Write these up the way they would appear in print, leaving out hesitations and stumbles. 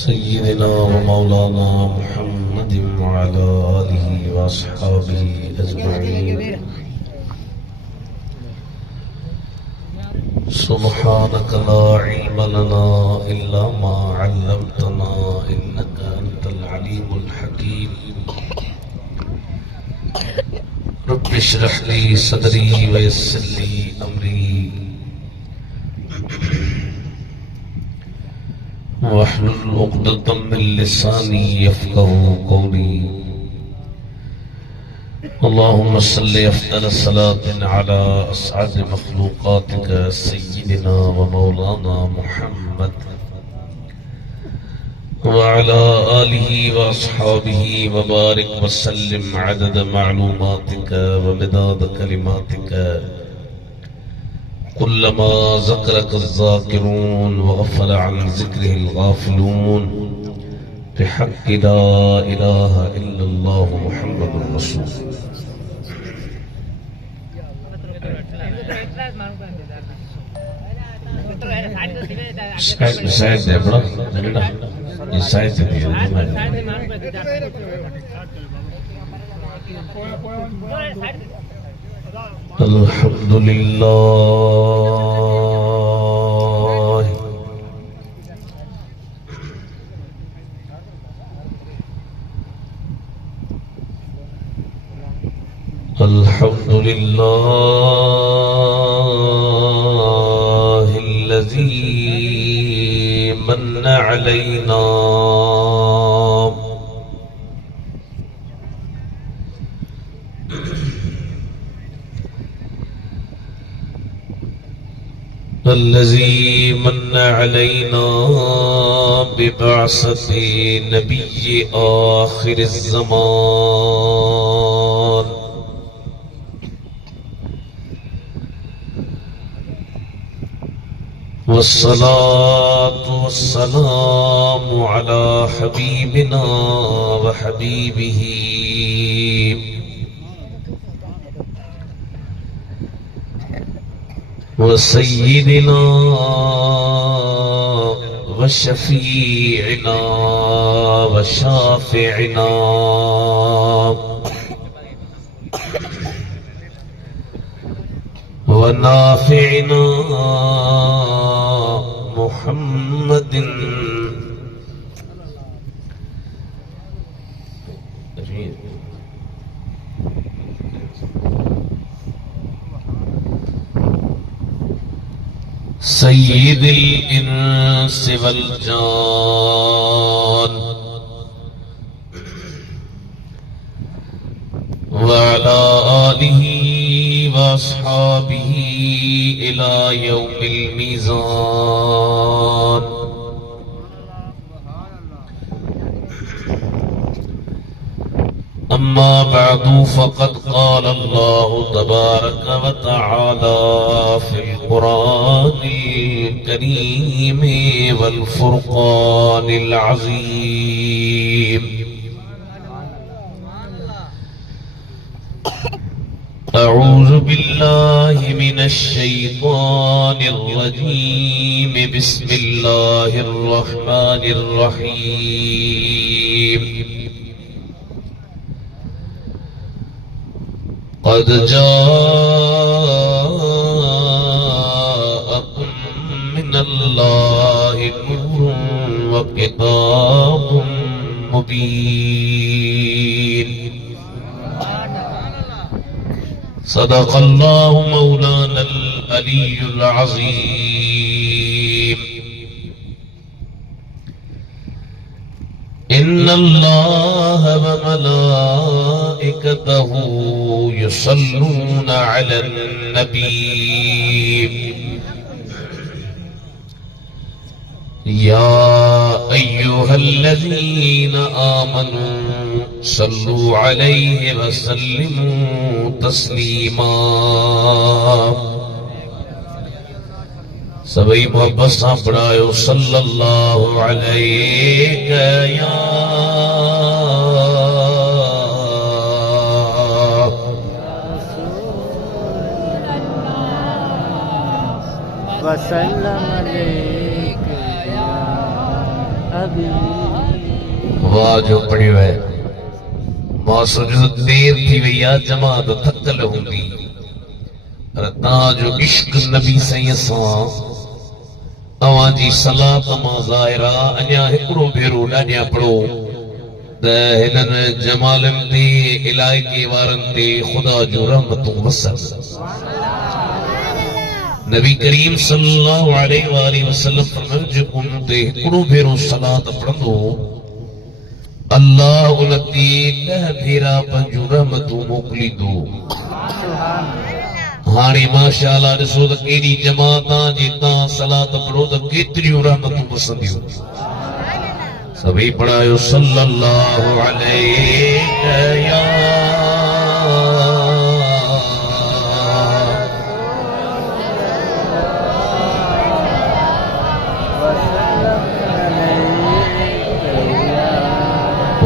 सय्यिदना व मौलाना मुहम्मदिन व अला आलिहि व अस्हाबिहि अजमईन। सुब्हानक ला इल्म लना इल्ला मा अल्लमतना इन्नका अंतल अलीमुल हकीम। रब्बि इश्रह ली सदरी व यस्सिर ली अमरी वहलुल उक़दतम मिन लिसानी यफ़क़हू क़ौली। अल्लाहुम्मा सल्लि अफ़ज़ल सलातिन अला असअद मख़लूक़ातिक सय्यिदिना व मौलाना मुहम्मद व अला आलिहि व अस्हाबिहि व बारिक व सल्लिम अदद मालूमातिक व मिदाद कलिमातिक कुल्लमा ज़करक ज़ाकिरून व गफ़ल अन ज़िक्रिहिल गाफ़िलून बिहक़्क़ि ला इलाहा इल्लल्लाहु मुहम्मदुर रसूल। शायद है बड़ा लगना ये शायद है अल्हम्दुलिल्लाह अल्हम्दुलिल्लाहिल्लज़ी मन्ना अलैना الذي من علينا ببعثة نبي آخر الزمان والصلاة والسلام على حبيبنا وحبيبه وسيدنا وشفيعنا وشافعنا ونافعنا محمد सय्यिद इंस वल जान व अला आलिहि व अस्हाबिहि इला यौमिल मीज़ान। अम्मा बअदु फ़क़द क़ाल अल्लाहु तबारक व तआला फ़िल क़ुरानिल करीम वल फ़ुरक़ानिल अज़ीम। अऊज़ु बिल्लाहि मिनश शैतानिर रजीम। बिस्मिल्लाहिर रहमानिर रहीम। क़द जाअकुम मिनल्लाहि नूरुन व किताबुम मुबीन। सदक़ल्लाहु मौलानल अलीयुल अज़ीम। इन्नल्लाह व मलाइकतहु युसल्लूना अलन नबी। या अय्युहल्लज़ीना आमनू सल्लू अलैहि व सल्लिमू तस्लीमा। सभी मोहब्बत से पढ़ायो सल्लल्लाहु अलैहि या वसल्लम अलैका या हबीब। वाह जो पढ़ियो है मौसम देर थी वही आ जमात थकल हूंदी पर तव्हांजो इश्क नबी साईं सां तव्हांजी सलात मां ज़ाहिर आ। अञा हिकिड़ो भेरो ॾाढियां पढ़ो त हिननि जमालनि ते इलाइक़े वारनि ते ख़ुदा जो रहमतूं वसल। नबी करीम सल्लल्लाहु अलैहि वसल्लम फरमायो जेको उन ते हिकिड़ो भेरो सलात पढ़ंदो अल्लाह उन ते 10 भेरा पंहिंजूं रहमतूं मोकिलींदो। हाणे माशाअल्लाह ॾिसो त केॾी जमातां जे तव्हां सलात पढ़ो त केतिरियूं रहमतूं वसंदियूं। सभी पढ़ायो सल्लल्लाहु अलैहि या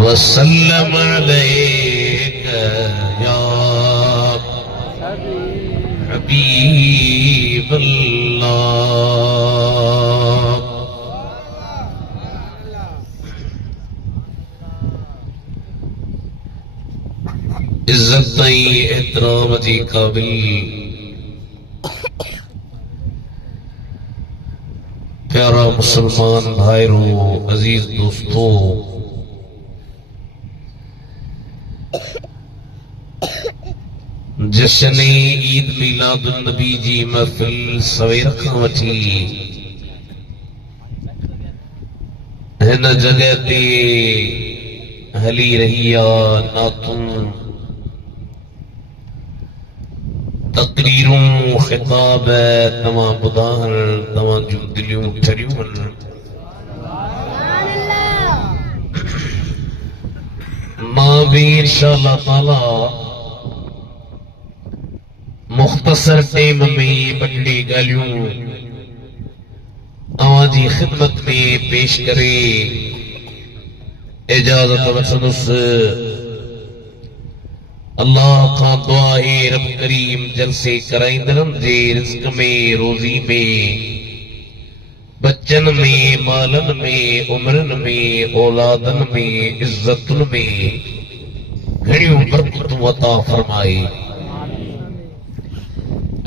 वसल्लम अलैका या हबीब अल्लाह। इज्जत एहतराम जी काबिल प्यारा मुसलमान भाइरों अजीज दोस्तों, जश्न ईद मिलादुन नबी जी महफिल सवेर खां वठी हिन जगह ते हली रही आहे। नातूं तकरीरूं खिताब तव्हां ॿुधाइण तव्हां जूं दिलियूं ठरियूं आहिनि। मां भी इंशाअल्लाह ताला मुख्तसर टाइम में बड़ी ॻाल्हियूं तव्हांजी ख़िदमत में पेश करे इजाज़त वठंदुसि। अल्लाह खां दुआ है रब करीम जलसे कराईंदड़नि जे रिज़्क़ में, रोज़ी में, बच्चन में, मालन में, उमरन में, औलादन में, इज्जतुन में घणियूं बरकतूं अता फरमाए।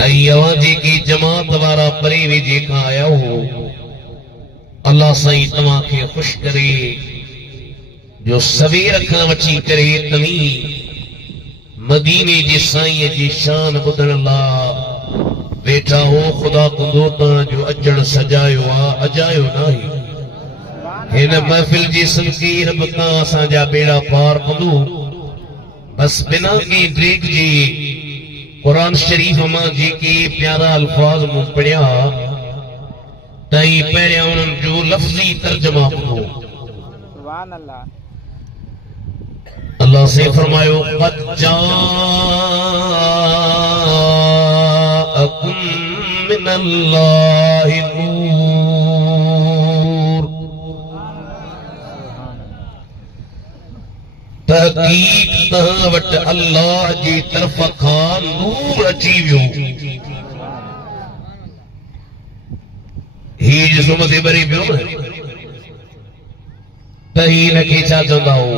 ऐं अवां जेकी जमात वारा परे वेझे खां आया हो अल्लाह साईं तव्हां खे ख़ुशि करे जो सवेर खां वठी करे तव्हीं मदीने जे साईं जी शान ॿुधण लाइ वेठा हो। ख़ुदा कुंदो तव्हांजो अचणु सजायो आहे, अजायो नाहे। हिन महफ़िल जे सदके रब तां असांजा बेड़ा पार कंदो। बस बिना के ड्रेक जे कुरान शरीफ़ मां जेके प्यारा अल्फाज़ मूं पढ़िया तई पहिरियां उन्हनि जो लफ़्ज़ी तर्जुमा ॿुधो। सुभान अल्लाह। अल्लाह से फरमायो क़द जाअकुम मिनल्लाहि नूर। तहक़ीक़ तव्हां वटि अल्लाह जी तरफ़ खां नूर अची वियो। ही ॾिसो मथे भरे पियो न त हिनखे छा चवंदा हो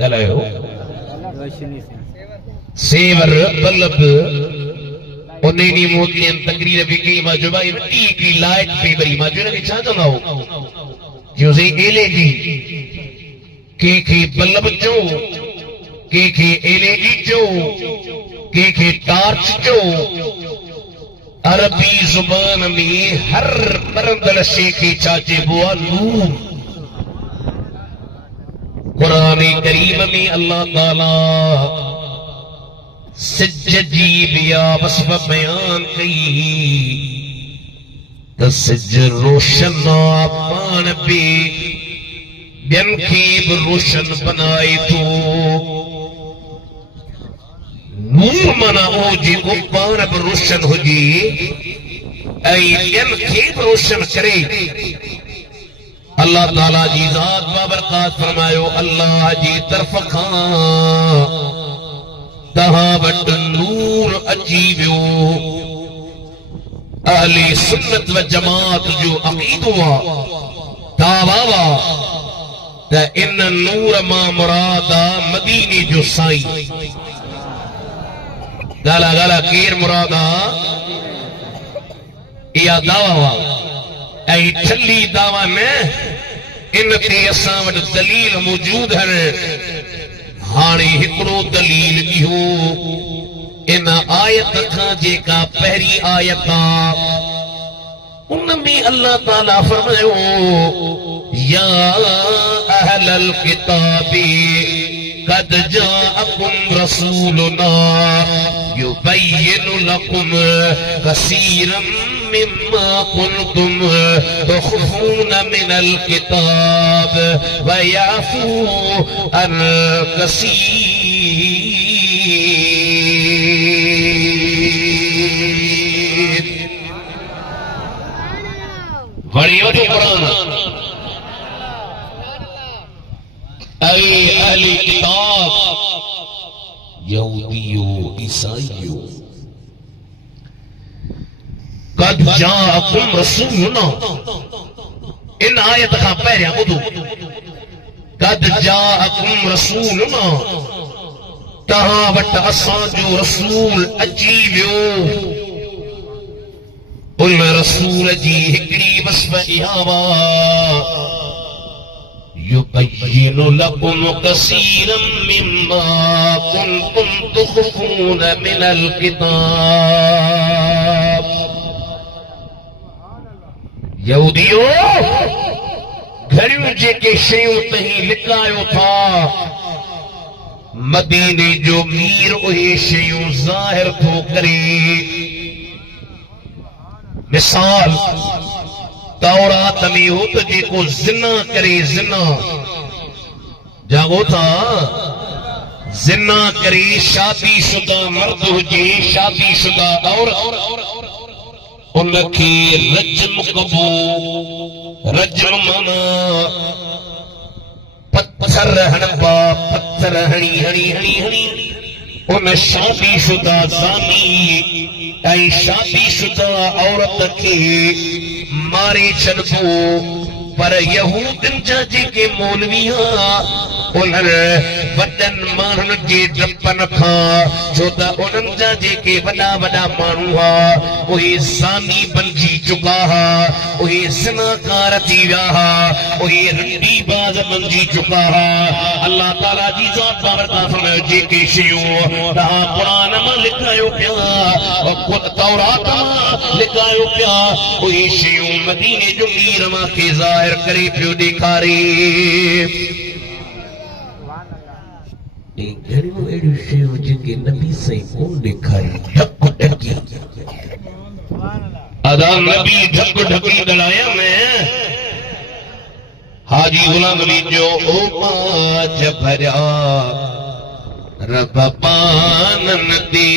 ॻाल्हायो सेवर बल्ब उन ॾींहुं मोदीअ तकरीर बि कई। मां जो भाई वॾी हिकिड़ी लाइट पई ॿरी। मां जो हिनखे छा चवंदा हो जोसे एलईडी कंहिंखे बल्ब चओ, कंहिंखे एलईडी चओ, कंहिंखे टॉर्च चओ। अरबी ज़ुबान में हर बरंदड़ शइ खे छा चइबो आहे? नूर। कुरान करीम में अल्लाह ताला सिज जी बिया वस्फ बयान कई त सिज रोशन पाण बि ॿियनि खे बि रोशन बनाए थो। नूर माना उहो जेको पाण बि रोशन हुजे ऐं ॿियनि खे बि रोशन करे। अल्लाह ताला जी ज़ात बाबरकात फरमायो अल्लाह जी तरफ़ खां तव्हां वटि नूर अची वियो। अहले सुन्नत व जमात जो अकीदो दावा त इन नूर मां मुरादा मदीने जो साईं गाला गाला केर मुरादा या दावा ऐ ठल्ली दावा में इन ते असां वटि दलील मौजूद है हाणे हिकड़ो दलील इहो इन आयत खां जेका पहिरी आयत उनमें अल्लाह ताला फरमायो या अहलल किताबी कद जाअकुम रसूलुना युबय्यिनु लकुम कसीरम मिम्मा कुंतुम तुखफून मिनल किताब व याफू अन कसीर बड़ी वॾो कुरान ऐ अहले किताब यहूदियो ईसाइयो कद जाअकुम रसूलुना इन आयत खां पहिरियां ॿुधो कद जाअकुम रसूलुना तव्हां वटि असांजो रसूल अची वियो उन रसूल जी हिकड़ी वस्फ़ इहा युबय्यिनु लकुम कसीरम मिम्मा कुंतुम तुखफून मिनल किताब यहूदियो घणियूं जेके शयूं तहीं लिकायो था मदीने जो मीर उहे शयूं ज़ाहिर थो करे मिसाल तौरात में हो तो जेको जिना करे जिना जागो था जिना करे शादीशुदा मर्द हुजे शादीशुदा औरत उनखे रजम कबो रजम माना पत्थर हणबा पत्थर हणी हणी हणी हणी उन शादीशुदा ज़ानी ऐं शादीशुदा औरत खे मारे छॾिबो पर यहूदनि जा जेके मौलवी उन्हनि वॾनि माण्हुनि जे डपनि खां छो त उन्हनि जा जेके वॾा वॾा माण्हू हुआ उहे ज़ानी बणिजी चुका हुआ उहे ज़िनाकार थी विया हुआ उहे रंडी बाज़ बणिजी चुका हुआ अल्लाह ताला जी ज़ात बाबरकत फरमायो जेके शयूं तव्हां क़ुरान मां लिखायो पिया तौरात मां लिखायो पिया उहे शयूं मदीने जो मीर मां खे ज़ाहिर करे पियो ॾेखारे घणियूं अहिड़ियूं शयूं जेके नबी साईं कोन ॾेखारी ढक ढकी अदा नबी ढक ढकी दलाया में हाजी गुलाम नबी जो ओ पाज भरिया रब पानन दे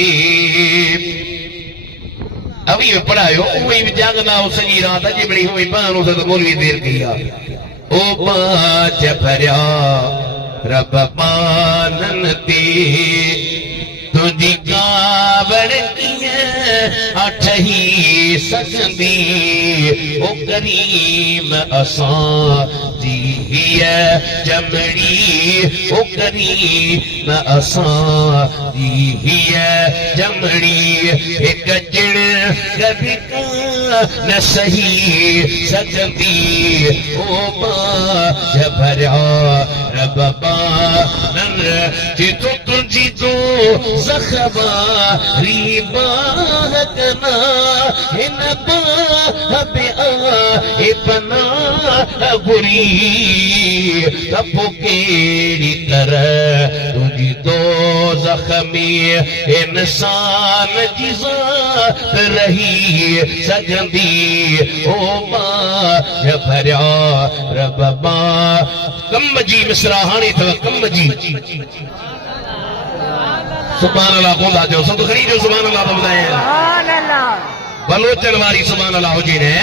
अभी में पढ़ायो उहे भी जागदा हो सॼी रात अॼु बड़ी हुई पानो त बोलवी देर कई आहे ओ पाज भरिया रब पानन ते तुझी कावड़ कीअं अठही सघंदी ओ करीम असां जी हीअ जमड़ी ओ करीम असां जी हीअ जमड़ी हिक ॼिण कभी न सही सघंदी ओ बाज भरिया रब पानन ते तो तुझी तो ज़ख़बारी बाह कना हिन बाह पे ए पनाह घुरी तपो केड़ी तरह तुझी तो ज़ख़मी इंसान जी ज़ात रही सघंदी ओ बाज भरिया रब कम जी मिसरा हाणे अथव कम जी सुभान अल्लाह कोन था चओ सभु खणी जो सुभान अल्लाह तो ॿुधायां सुभान अल्लाह बलोचन वारी सुभान अल्लाह हुजे ने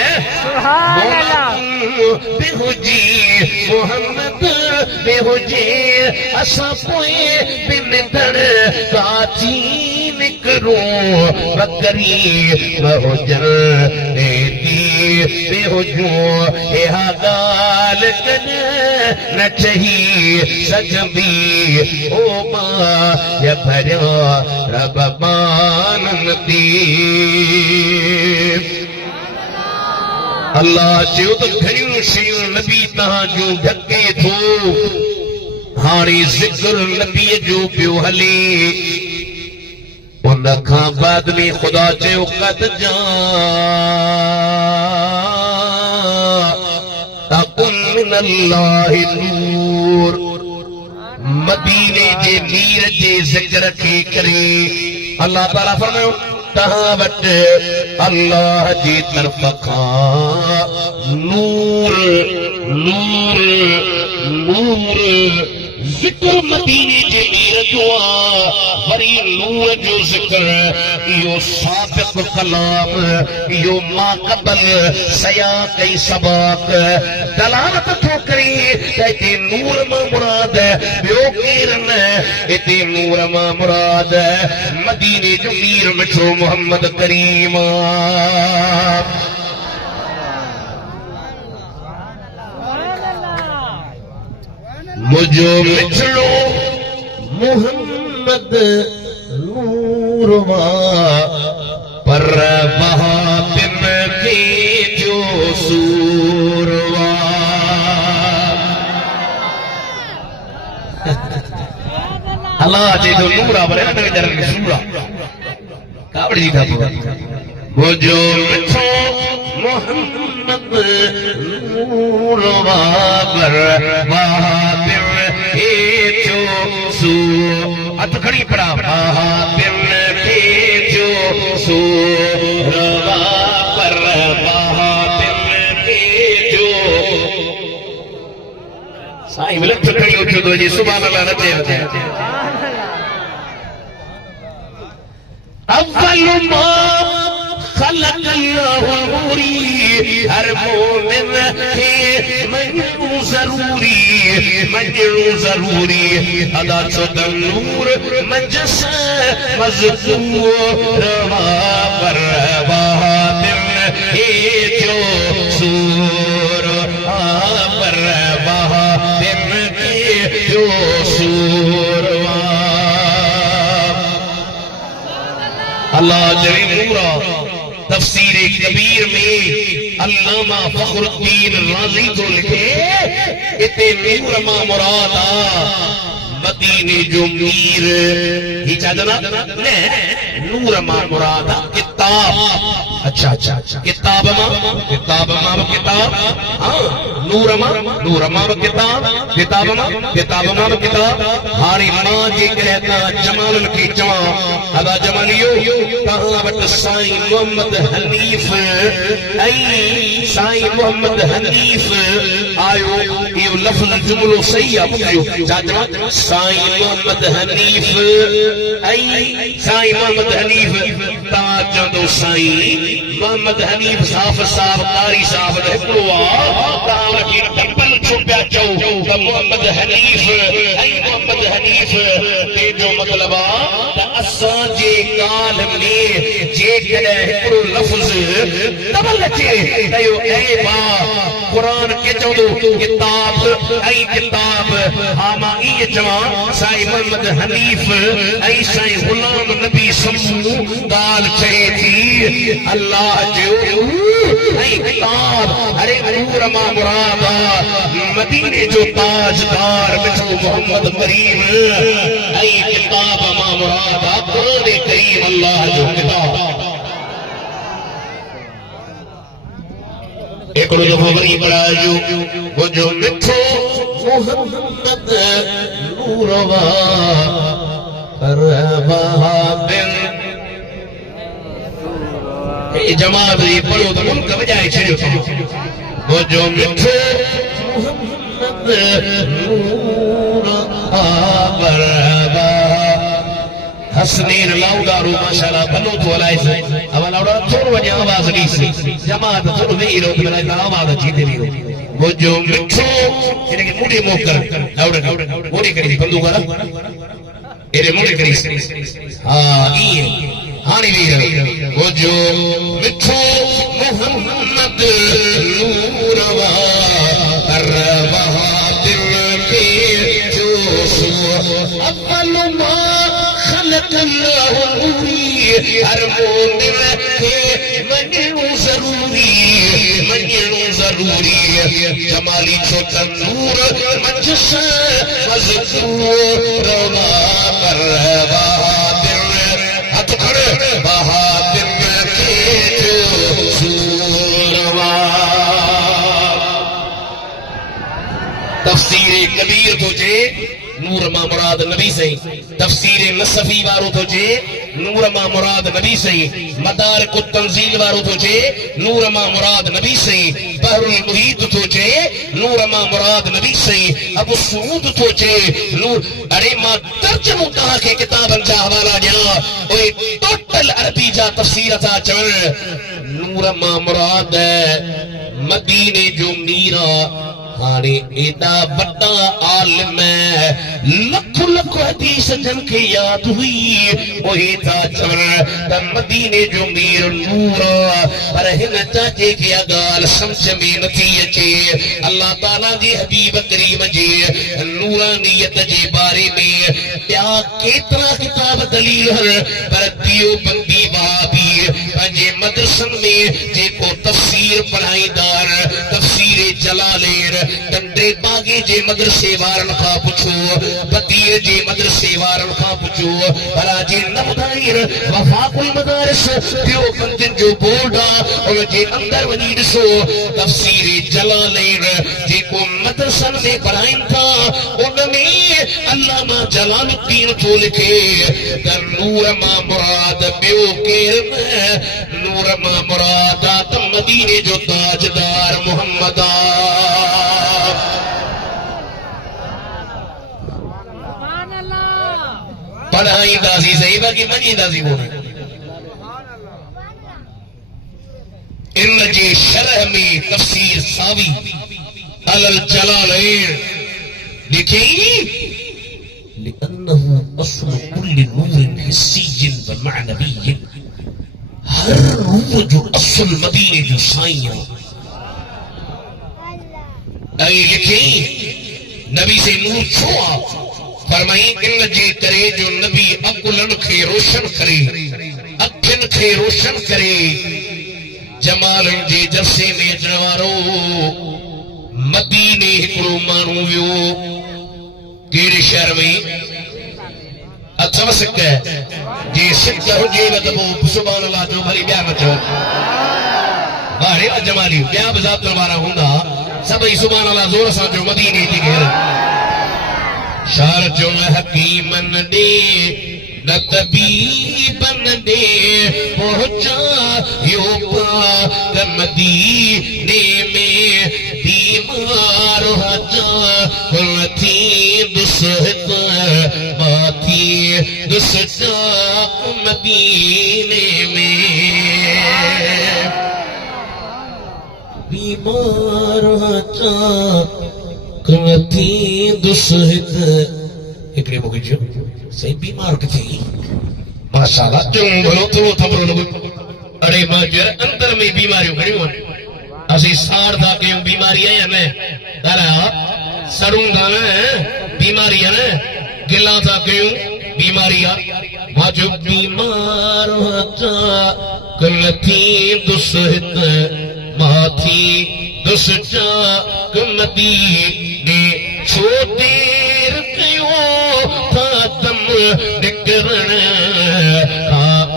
सुभान अल्लाह बेहुजी मोहम्मद बेहुजी असा पोए बिन दर काची निकरो बकरी बहुजन एती बेहुजो यह गाल कन न चही सजबी ओ मां या भरियो रब बानन दी अल्लाह चयो तो घणियूं शयूं नबी तहां जूं ढके थो हाणे ज़िक्र नबी जो पियो हले उन खां बाद में खुदा चयो कद जा तकुन मिनल्लाहि नूर मदीने जे मीर जे ज़िक्र खे करे अल्लाह ताला फरमायो तहां वट अल्लाह जी तरफ खां नूर नूर नूर ज़िक्र मदीने जे मीर जो वरी नूर जो ज़िक्र इहो साबिक़ कलाम इहो माक़बल सयाक़ ऐं सबाक़ दलालत थो करे त हिते नूर मां मुराद ॿियो केरु न हिते नूर मां मुराद मदीने जो मीर मिठो मोहम्मद करीम मुझो मिठड़ो मोहम्मद नूरवा पर बहातिन के जो सूरवा अल्लाह जे जो नूरा बरे न दर सूरा कावड़ी जी था मुझो मिठो मोहम्मद नूरवा पर बहातिन के जो अत खड़ी पड़ा बहातिन के जो सूरवा पर बहातिन के जो साईं मिलत खड़ी उठो तो जी सुभान अल्लाह रचे अव्वल मा खलक अल्लाह नूरी हर मोमिन के मजनू जरूरी अदा छो नूर मजस मज़कूर पर बहातिन के जो सूर पर बहातिन के जो सूर अल्लाह जरी नूरा तफसीर कबीर में अल्लामा फखरुद्दीन राज़ी तो लिखे इते नूर मां मुराद मदीने जो मीर ही चादना ने नूर मां मुराद किताब अच्छा अच्छा अच्छा किताब मां किताब हां नूर मां किताब हारी मां जे कहता जमाल के चवा अदा जमालियो तहां वट साईं मोहम्मद हनीफ आयो ये लफ्ज़ जुमलो सही है साईं मोहम्मद हनीफ ताज दो साईं मोहम्मद हनीफ साहब कारी साहब हिकिड़ो आहे टपल छुपिया चओ त मोहम्मद हनीफ ते जो मतलब आहे त असां जे काल में जेकॾहिं हिकिड़ो लफ़्ज़ डबल अचे त इहो ऐ भाउ क़ुरान के चवंदो किताब हा मां ईअं चवां साईं मोहम्मद हनीफ ऐं साईं गुलाम नबी समूह ॻाल्हि चए थी अल्लाह जो ऐं किताब अरे नूर मां मुराद मदीने जो ताजदार मिठो मोहम्मद करीम ऐं किताब मां मुराद क़ुरान करीम अल्लाह जो किताब एकड़ो दफ़ो वरी पढ़ायो वो जो मिठो मोहम्मद नूरवा पर बहातिन ए जमात ये पढ़ो तो मुल्क बजाए छड़ियो वो जो मिठो मोहम्मद नूरवा पर हसनैन लाउडारो माशाल्लाह भलो तो अलाए से अब लाउडा थोरो वने आवाज दी से जमात थोरो वेही रो मेरा आवाज अची दे रो वो जो मिठो इने के मुंडे मोकर लाउडा मुंडे करी बंदू करा एरे मुंडे करी हां ये हानी वी वो जो मिठो मोहम्मद नूरवा बहादिर के जो अव्वल मा खलक अल्लाह नूरी हर मोमिन के मन्नू जरूरी जमाली छोटा नूर मजस मजकूर वा पर बहादिर हाथ खड़े बहादिर के जो सूरवा तफसीर कबीर तो जे नूर मा मुराद नबी से तफसीर नसफी वारो तो जे नूर मा मुराद नबी से मदारिक तंजील वारो तो जे नूर मा मुराद नबी से बहरुल मुहीत तो जे नूर मा मुराद नबी से अबू सऊद तो जे नूर अरे मां तर्जुमो कहा के किताबन जा हवाला दिया ओए टोटल अरबी जा तफसीर था चल नूर मा मुराद मदीने जो मीरा हाने एदा बड़ा आलिम लख लख हदीस जन के याद हुई ओहे था चवन त मदीने जो मीर नूर पर हिन चाचे के गाल समझ में नथी अचे अल्लाह ताला जी हबीब करीम जी नूरानियत जे बारे में क्या केतरा किताब दलील हर पर दियो बंदी वाबी पंजे मदरसन में जेको तफसीर पढ़ाईदार तफसीर जलालेर कंडे बागे जे मदरसे वारन का पुछो बतीर जे मदरसे वारन का पुछो भला जे नबदाइर वफाकुल मदारिस दियो बंदन जो बोर्डा और जे अंदर वनी दिसो तफसीर जलालेर जेको मदरसन में पढ़ाइन था उनमें अल्लामा जलालुद्दीन तो लिखे त नूर मा मुराद बियो केर नूर मा मुराद त मदीने जो ताजदार मोहम्मद पढ़ाई दासी सही बाकी मनी दासी बोले इन जे शरह में तफसीर सावी अलल जलालैन लिखी लिअन्नहु अस्ल कुल्ल नूरिन हिस्सिय्यिन व मअनविय्यिन हर नूर जो असल मदीने जो साइयां ऐ लिखी नबी से नूर छुआ फरमाई इन जे करे जो नबी अकुलन खे रोशन करे अखिन खे रोशन करे जमालन जे जसे में जवारो मदीने हिकड़ो मानू वियो केड़े शहर में अच्छा सिक जे सिक हुजे त पोइ सुभान अल्लाह जो भली ॿिया न चओ वारे जमाली ॿिया बि ज़ात वारा हूंदा सभई सुभान अल्लाह ज़ोर सां जो मदीने थी घेर शार जो हकीमन दे न तबीबन दे पहुंचा यो पाक मदीने में बीमार हजा कुल थी दुसहत माथी दुसजा मदीने में बीमार हजा कथी दुसहित एकड़े मोके जो सही बीमार कथी माशाल्लाह जो भलो थोड़ो थबरो न अरे मां जर अंदर में बीमारियों घणियों असी सार था कयूं बीमारी है न तारा सड़ूं था न बीमारी है न गिला था कयूं बीमारी आ मां जो बीमार था कथी दुसहित माथी दुसजा मदीने छो देर कयो था दम निकरण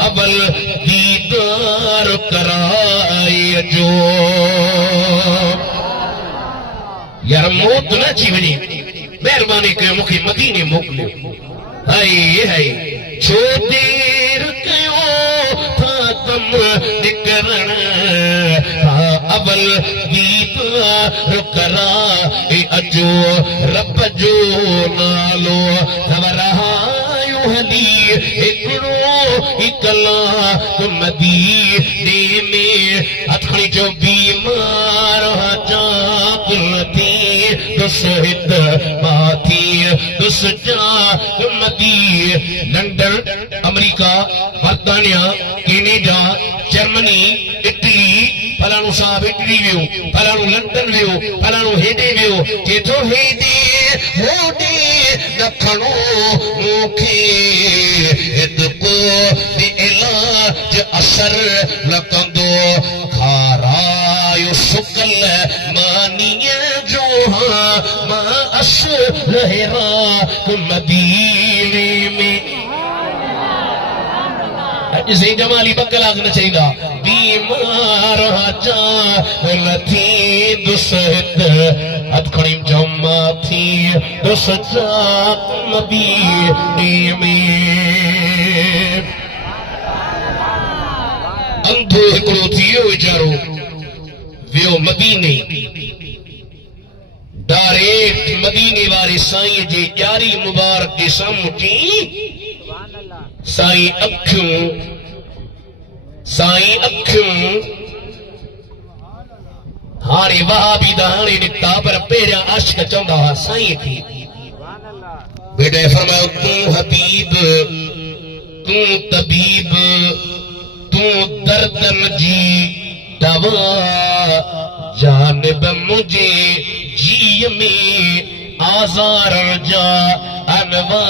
अवल दीदार कराए जो यार मौत न अची वञे महिरबानी कयो मूंखे मदीने मोकिलियो हाय हाय छो देर कयो था दम निकरण अवल दीदार कराए अजो रब जो नालो रहायो हली हिकड़ो इकला मदीने में हथखड़ी जो बीमार जा कुलती दुसहित माथी दुस जा मदी लंडन अमेरिका बर्तानिया कैनेडा जर्मनी इटली फलाणो साहब इटली वियो फलाणो लंडन वियो फलाणो हेडे वियो चेतो हेडे होडे दखणो मूंखे हिदको इलाज असर लकंदो खारायो सुकल मानिया जो मां अस रहरा मदीने में इसे जमाली बकलाग न चाहिदा बीमार जा लथी दुसहित हथखड़ी जमा थी दुस जा मदीने में अंधो हिकड़ो थियो वीचारो वियो मदीने डायरेक्ट मदीने वारे साईं जी ॾियारी मुबारक जे साम्हूं साईं अखियूं हाणे वहाबी दा हाणे निकिता पर पहिरियां आशिक चवंदा हुआ साईं खे बेटे फरमायो तूं हबीब तूं तबीब तूं दर्दन जी दवा जानब मुझे जी में आज़ार जा अनवा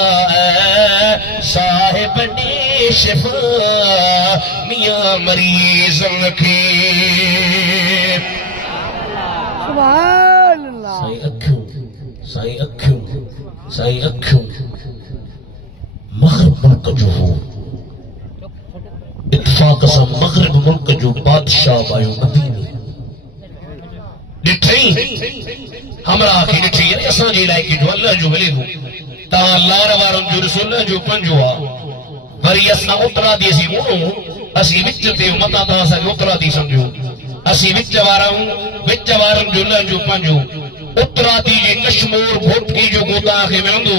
साहिब ने शिफा मियां मरीज़न खे सुभान अल्लाह साईं अखियूं मग़रिब मुल्क जो हो इत्फाक सां मग़रिब मुल्क जो बादशाह आयो मदीने ॾिठई हमरा खे ॾिठी असांजे इलाइक़े जो अल्लाह जो मिले थो तव्हां लार वारनि जो ॾिसो न जो पंजो आहे वरी असां उतरा दी असीं मुड़ूं असीं विच ते मतां तव्हां असांखे उतरा दी सम्झो असीं विच वारा आहियूं विच वारनि जो न जो पंजो उतरा दी जे कश्मीर भोटकी जो गोता खे मिलंदो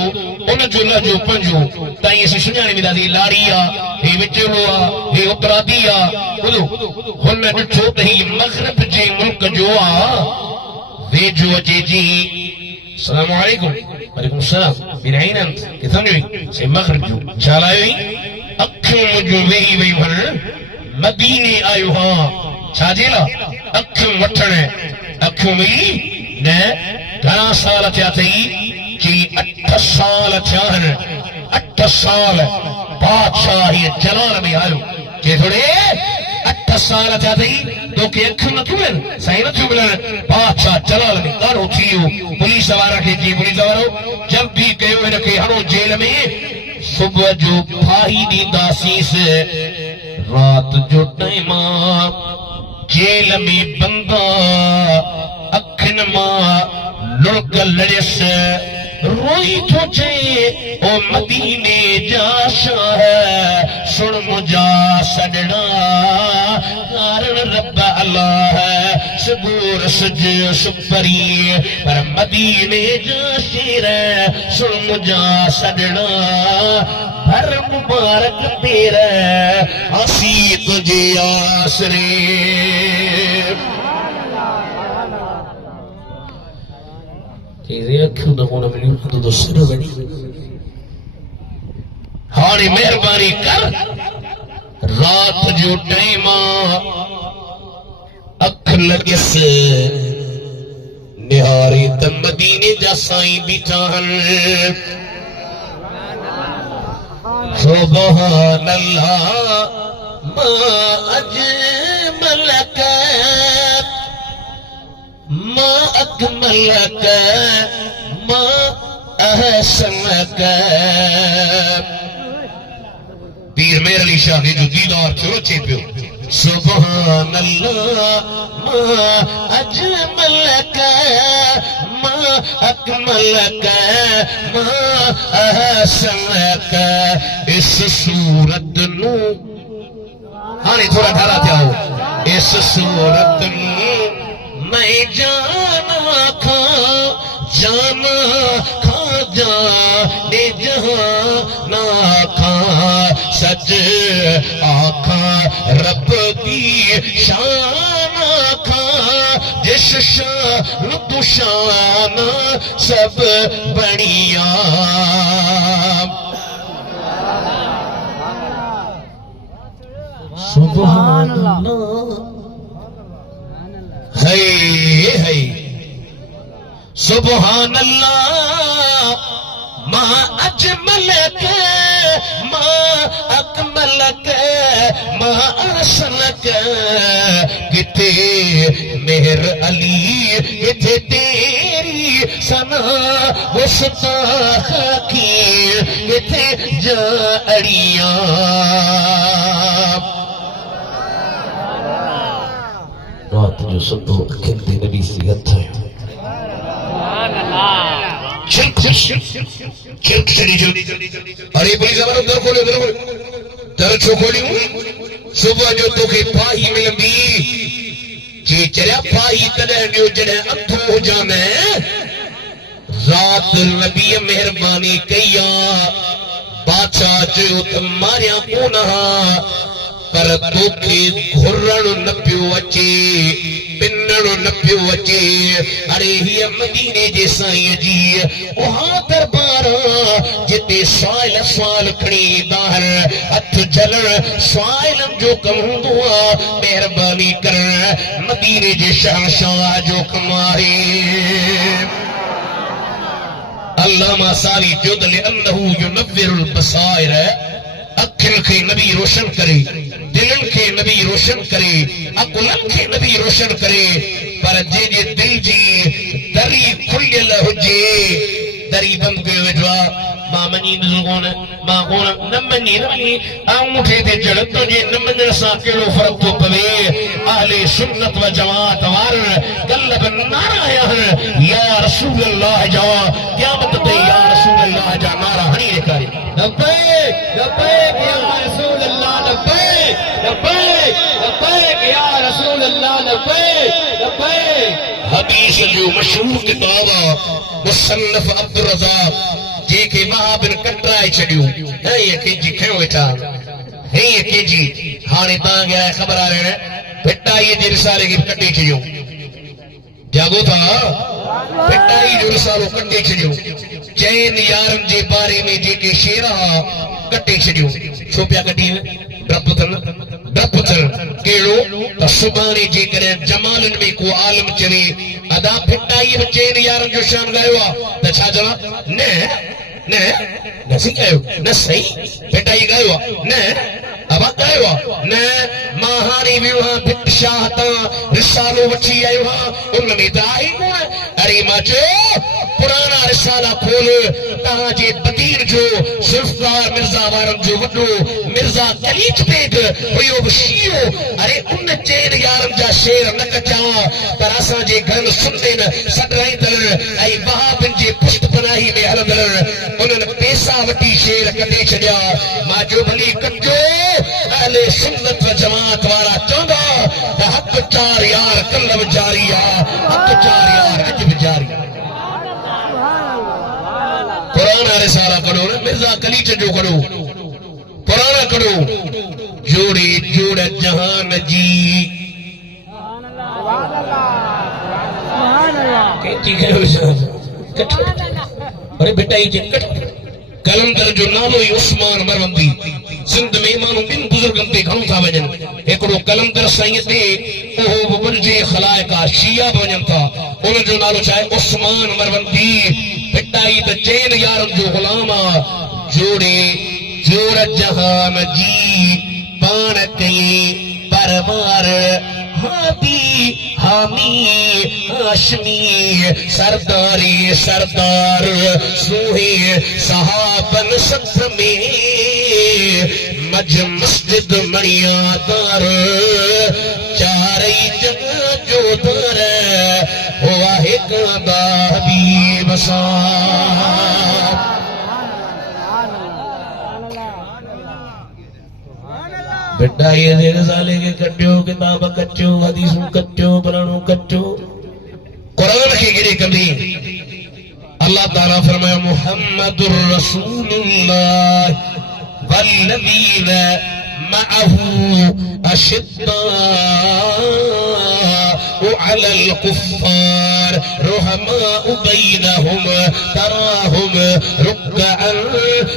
उन जो न जो पंजो ताईं असीं सुञाणे वेंदासीं लाड़ी आहे ही विचेलो आहे ही उतरा दी आहे ॿुधो हुन ॾिठो त ही मग़रिब जे मुल्क जो आहे वेझो अचे जी अस्सलाम वालेकुम वालेकुम सलाम बिन आइनन के समझो से मग़रिब जो छालायो अखियूं मुंहिंजूं वेही वयूं आहिनि मदीने आयो हां छाजे लाइ अखियूं वठण अखियूं वेही न घणा साल थिया अथई चई 8 साल थिया आहिनि 8 साल बादशाही जलाल में आयो के थोड़े 8 साल थिया अथई तोखे अखियूं नथियूं मिलनि साईं नथियूं मिलनि बादशाह जलाल में ॻाढ़ो थी वियो पुलिस वारा खे चई पुलिस वारो जल्दी कयो हिनखे हणो जेल में सुबुह जो फाही ॾींदासींसि रात जो टाइम जेल में बंदा अखियुनि मां लुड़क लड़ियसि रोई थो चए ओ मदीने जा शाह सुन मुंहिंजा सॾड़ा कारण रब अल्लाह सबूर सज सुपरी पर मदीने जा शेर सुन मुंहिंजा सॾड़ा भर मुबारक पेर हसी तुझे आसरे अखियूं त कोन मिलियूं तो सिर वञी हाणे महिरबानी कर रात जो टाइम अख लॻियसि निहारे त मदीने जा साईं बीठा आहिनि सुभान अल्लाह मां अजमलक मां अकमलक मां अहसनक पीर मेर अली शाह खे जो दीदार थियो अचे पियो सुभान अल्लाह मां अजमलक मां अकमलक मां अहसनक इस सूरत नू हाणे थोड़ा ढारा थिया हो इस सूरत नू मैं जाना खा जाने जहां ना आखा सच आखा रब दी शान आखा जिस शान तू शान सब बनिया सुभान अल्लाह है सुभान अल्लाह मा अजमल के मा अकमल के मा अहसन के किथे मेहर अली किथे तेरी सना गुस्ताख की किथे जाड़ियां रात जो सुबह खिलते नबी से हथ है अरे पुलिस वालों दर खोलो दर छो खोलियो सुबह जो तोखे फाही मिलंदी जे चरिया फाही तॾहिं ॾियो जॾहिं अथो हुजाने रात नबी मेहरबानी कई आ बादशाह चयो त मारिया कोन हा पर तोखे घुरण न पियो अचे पिनण न पियो अचे अरे हीअ मदीने जे साईं जी उहा दरबार जिते साइल साल खणी ॿाहिर हथ झलण साइलनि जो कमु हूंदो आहे महिरबानी करण मदीने जे शहंशाह जो कमु आहे अल्लामा साली जुदल अन्नहु युनव्विरुल बसाइर अखियुनि खे नबी रोशन करे दिलनि खे नबी रोशन करे अकुलनि खे नबी रोशन करे पर जंहिंजे दिल जी दरी खुलियल हुजे दरी बंदि कयो वेठो आहे मां मञी मां कोन न मञी अंगूठे ते चढ़ तुंहिंजे न मञण सां कहिड़ो फ़र्क़ु थो पवे अहले सुन्नत व जमात वारनि क़ल्ब नारा आहिनि या रसूल अल्लाह जा क़यामत ते या रसूल अल्लाह जा नारा हणी ॾेखारे लब्बैक लब्बैक या रसूल अल्लाह लब्बैक लब्बैक लब्बैक या रसूल अल्लाह लब्बैक लब्बैक हदीस जो मशहूर किताब मुसन्नफ अब्दुल रज़ाक जेके वहाबिन कटराए छॾियो हे कंहिंजी खयो वेठा हे कंहिंजी हाणे तव्हांखे आहे ख़बर आहे पिटाईअ जे रिसाले खे कटे छॾियो जागो था पिटाई जो रिसालो कटे छॾियो चइनि यारनि जे बारे में जेके शेर हा कटे छॾियो छो पिया कटी डप थियनि कहिड़ो त सुभाणे जेकॾहिं जमालनि में को आलम चवे अदा पिटाईअ में चइनि यारनि जो शान ॻायो आहे त छा चवां न न सही कयो न सही पिटाई ॻायो आहे न अब ॻायो आहे न मां हाणे वियो आहियां भिट शाह तां रिसालो वठी आयो आहियां उन में त आहे कोन अरे मां चयो पुराना रिसाला खोल तव्हांजे बदीर जो जुल्फकार मिर्ज़ा वारनि जो वॾो मिर्ज़ा कलीच बेग हुयो बि शियो अरे उन चइनि यारनि जा शेर न कचा पर असांजे घर सुंदे सॾाईंदड़ ऐं वहाबिन जे पुष्ट पनाही में हलंदड़ उन्हनि पैसा वठी शेर कढे छॾिया मां जो भली कजो अहले सुन्नत व जमात वारा चवंदा त हक़ चार यार कल्ह बि जारी आहे हक़ चार यार अॼु बि जारी आहे पुराना रिसाला करो न मिर्ज़ा कलीच जो करो पुराना करो जोड़े जोड़ जहान जी अरे बेटा ये कलंदर जो नालो ही उस्मान मरवंदी सिंध में मानू बिन बुजुर्गन ते घणो था वजन एकड़ो कलंदर साईं ते ओहो बबरजे खलायका शिया वजन था उन जो नालो चाहे उस्मान मरवंदी पिटाई त चैन यारन जो गुलामा जोड़े जोड़ जहान जी पान के परवार हादी हामी हाशमी सरदारी सरदार सोहे सहाबन सत्र में मज मस्जिद मणिया दार चारई जगह जो दर हुआ है कादा हबीब साहब बेटा ये रिसाले के कटियो किताब कच्चो हदीसूं कच्चो पुराणो कच्चो कुरान के गिरे कंदी अल्लाह ताला फरमाया मुहम्मदुर रसूलुल्लाह वल्लज़ीना मअहू अशिद्दाउ अलल कुफ्फार रुहमाउ बैनहुम तराहुम रुक्अन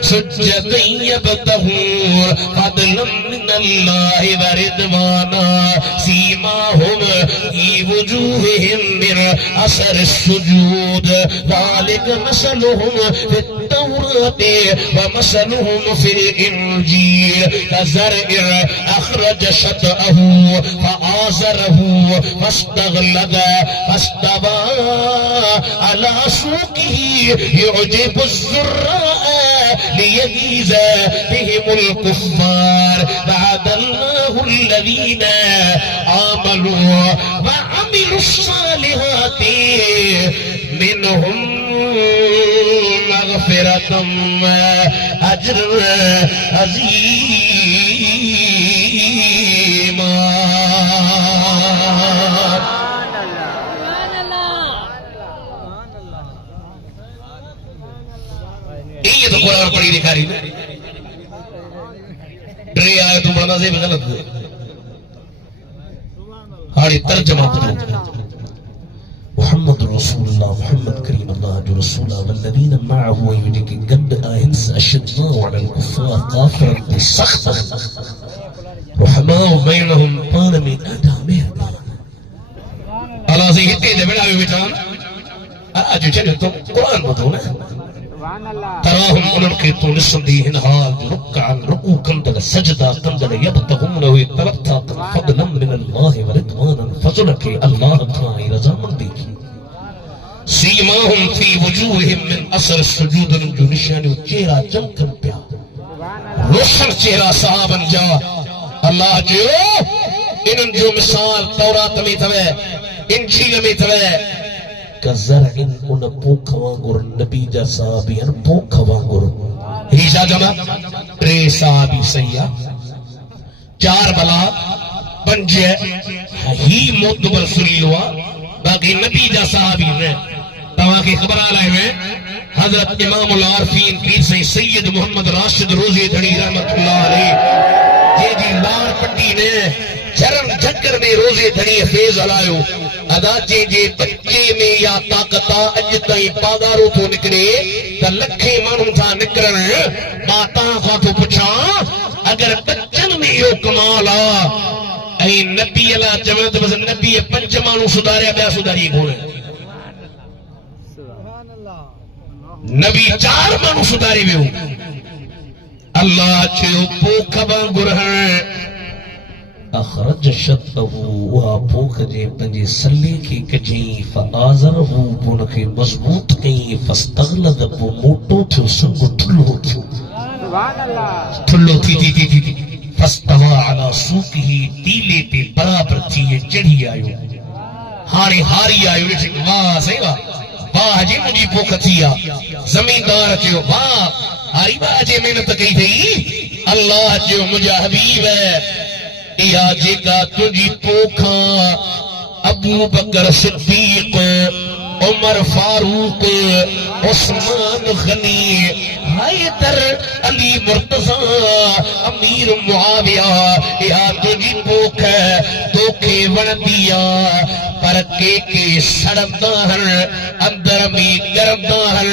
सुज्जदन यब्तगून फदलन मिनल्लाहि व रिदवाना सीमाहुम फी वजूहिहिम मिन असर सुजूद ज़ालिक मसलुहुम फित तौरात व मसलुहुम फिल इंजील कज़रइन अखरज शतअहू फआज़रहू फस्तग़लज़ फस्तवा अला सूक़िही युजिबु الزراء ليغيظ بهم الكفار وعد الله الذين آمنوا وعملوا الصالحات منهم مغفرة أجر عظيما ये तो कुरान पढ़ी दिखा रही है ट्रे आया तो बड़ा से गलत है हाड़ी तर्जमा करो मोहम्मद रसूलुल्लाह मोहम्मद करीम अल्लाह जो रसूला वल्लज़ीन मअहू ये कि गंद आयन अशद्दा अलल कुफ्फार काफिरन सख्त रहमाउ बैनहुम पान में अदा मेहरबान अल्लाह से हिते दे बेटा बेटा आज चले तो कुरान बताओ ना तराहुम उनके तो निसंदेह हाल रुक्अन रुकू कंदल सजदा कंदल यब्तगून व तबता फदलन मिन अल्लाह व रिदवान फजल के अल्लाह की रजामंदी की सीमाहुम फी वजूहिहिम मिन असर सुजूद जो निशानी चेहरा चमकन पिया रोशन चेहरा सहाबन जा अल्लाह जो इनन जो मिसाल तौरात में तवे इंजील में तवे कज़रइन उन पोख वांगुर नबी जा साहबी अन पोख वांगुर हीशा जमा टे साहबी सैया चार बला पंज ही मोतबर सुरीलवा बाकी नबी जा साहबी ने तवा के खबर आए में हजरत इमामुल आरफीन पीर सैयद मोहम्मद राशिद रोज़े धड़ी रहमतुल्लाह अलैह जे जी लाल पट्टी ने चरण झक्कर में रोज़े धड़ी फैज हलायो अदाचे जे बच्चे में या ताकता अज ताईं पागारो तो निकरे त लखे मानू था निकरण माता का तो पुछा अगर बच्चन में यो कमाल आ ऐ नबी अला चवे तो बस नबी पंज मानू सुधारिया बया सुधारी कोन नबी चार मानू सुधारी वियो अल्लाह चयो पोख वांगुर अखरज शतहू वा पोख जे पंजे सल्ले के कजी फआज़रहू उनके मजबूत कई फस्तग़लद वो मोटो थियो संग ठुल्लो थियो सुभान अल्लाह ठुल्लो थी फस्तवा अला सूक़िही टीले ते बराबर थी चढ़ी आयो हाणे हारी आयो वाह सही वाह जी मुंहिंजी पोख थी आ ज़मींदार चयो वाह हारी वाह जे मेहनत कई थई अल्लाह चयो मुंहिंजा हबीब या जेका तुझी पोखा अबू बकर सिद्दीक उमर फारूक उस्मान गनी हैदर अली मुर्तजा अमीर मुआविया या तुझी पोख तोखे वणदिया पर के सड़दा हर अंदर में गरदा हर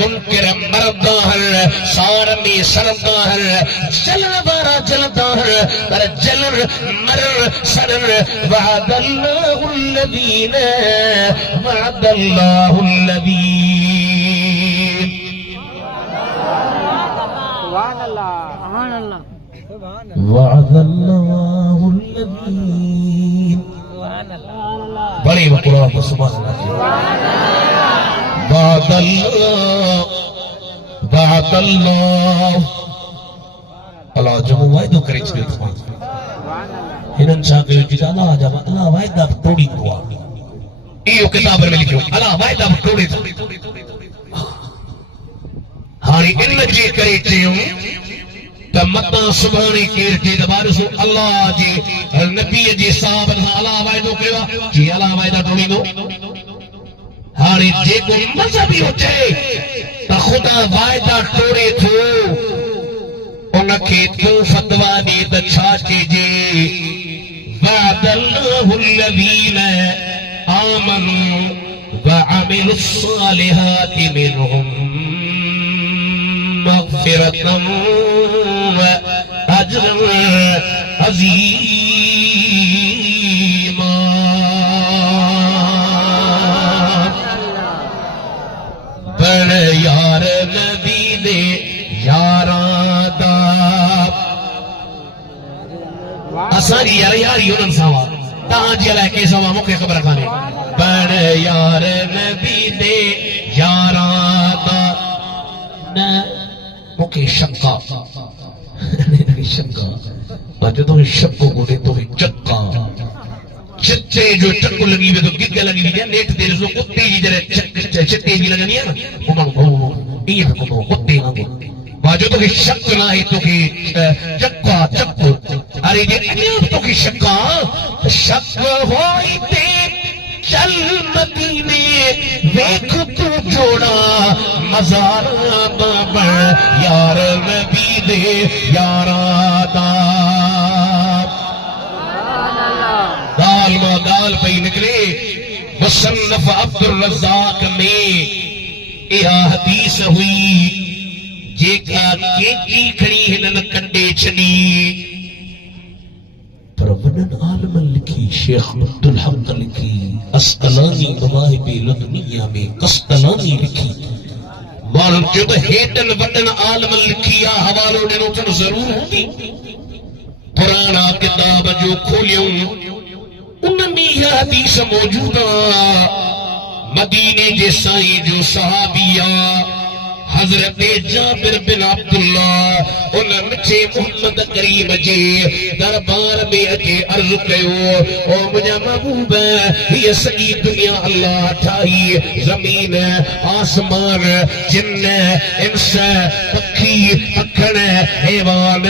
मुनकर मरदा हर सार में सड़दा हर चलन बारा जलदा हर पर जलन मर सर वअदल्लाहु الذين وعد الله الذين سبحان الله سبحان الله وعد الله الذين سبحان الله बड़े कुरान को सुभान अल्लाह अल्लाह जब वायदो करे छे हिनन छा कयो जी अल्लाह जब अल्लाह वायदा तोड़ी को इहो किताब में लिखियो अल्लाह वायदा तोड़े हाणे इन जे करे चयो त मता सुभाणे केर जे दबार सो अल्लाह जे नबी जे साहब अल्लाह वायदो कयो जी अल्लाह वायदा तोड़ींदो हा हाणे जेको मज़हबी हुजे त ख़ुदा वाइदा टोड़े थो उनखे तूं फतवा ॾे त छा चइजे वअदल्लाहु الذين آمنوا وعملوا الصالحات منهم مغفرة وأجرا عظيما بڑ یار نبی دے یاراں دا اساں یار یاری انہاں ساوا تاں جی لے کے سوا مکھے خبر کھانے بڑ یار نبی دے یاراں دا نہ مکھے شکا شکا اج تو شکو گونے تو چکا چچے جو چکو لگی وے تو گگ لگی وے نیٹ دے سو کتے جی جڑے چٹے بھی لگنی ہے نا او یہ کو کتے نہ باجو تو شک نہ ہے تو چکا چکو ارے جے تو شکا شک ہوئی تے چل مدینے دیکھ تو جوڑا مزار بابا یار نبی دے یاراں دا دال ما دال پہ نکلے مصنف عبد الرزاق میں یہ حدیث ہوئی جیکا کیکی کھڑی ہنن کنڈے چھڑی پر ونن عالم لکھی شیخ عبدالحق لکھی اسقلانی مواہب لدنیہ میں قسطلانی لکھی معلوم جو تو ہیٹن ونن عالم لکھی یا حوالو ڈنو تن ضرور ہوتی پرانا کتاب جو کھولیوں ان میں یہ حدیث موجودہ مدینے جے سائیں جو صحابیہ حضرت جابر بن عبداللہ ان مچے محمد کریم جے دربار میں اچے عرض کیو او مجھا محبوب یہ سکی دنیا اللہ ٹھائی زمین آسمان جن انس پکھی پکھن حیوان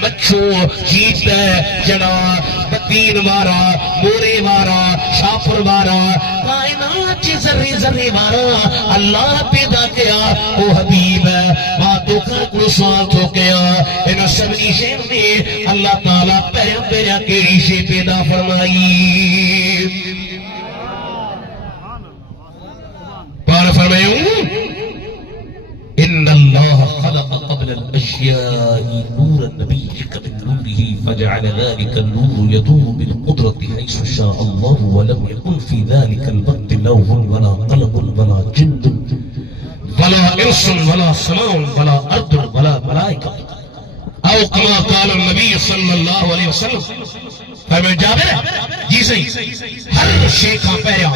مچھو چیت جڑا بطین وارا مورے وارا شافر وارا کائنات جی ذرے ذرے وارا اللہ پیدا کیا او حبیب باتوں کا کوئی سوال تو کیا ان سبنی شیر میں اللہ تعالیٰ پیغمبر کے شے پیدا فرمائی پار فرمائیوں ان اللہ خلق قبل الاشیاء نور النبی من نوره فجعل ذلك النور يدور بالقدرة حيث شاء الله ولم يكن في ذلك الوقت لوح ولا قلم ولا جند ولا إرس ولا سماء ولا أرض ولا ملائكة أو كما قال النبي صلى الله عليه وسلم فرمائے جابر جی صحیح ہر شے کا پہرا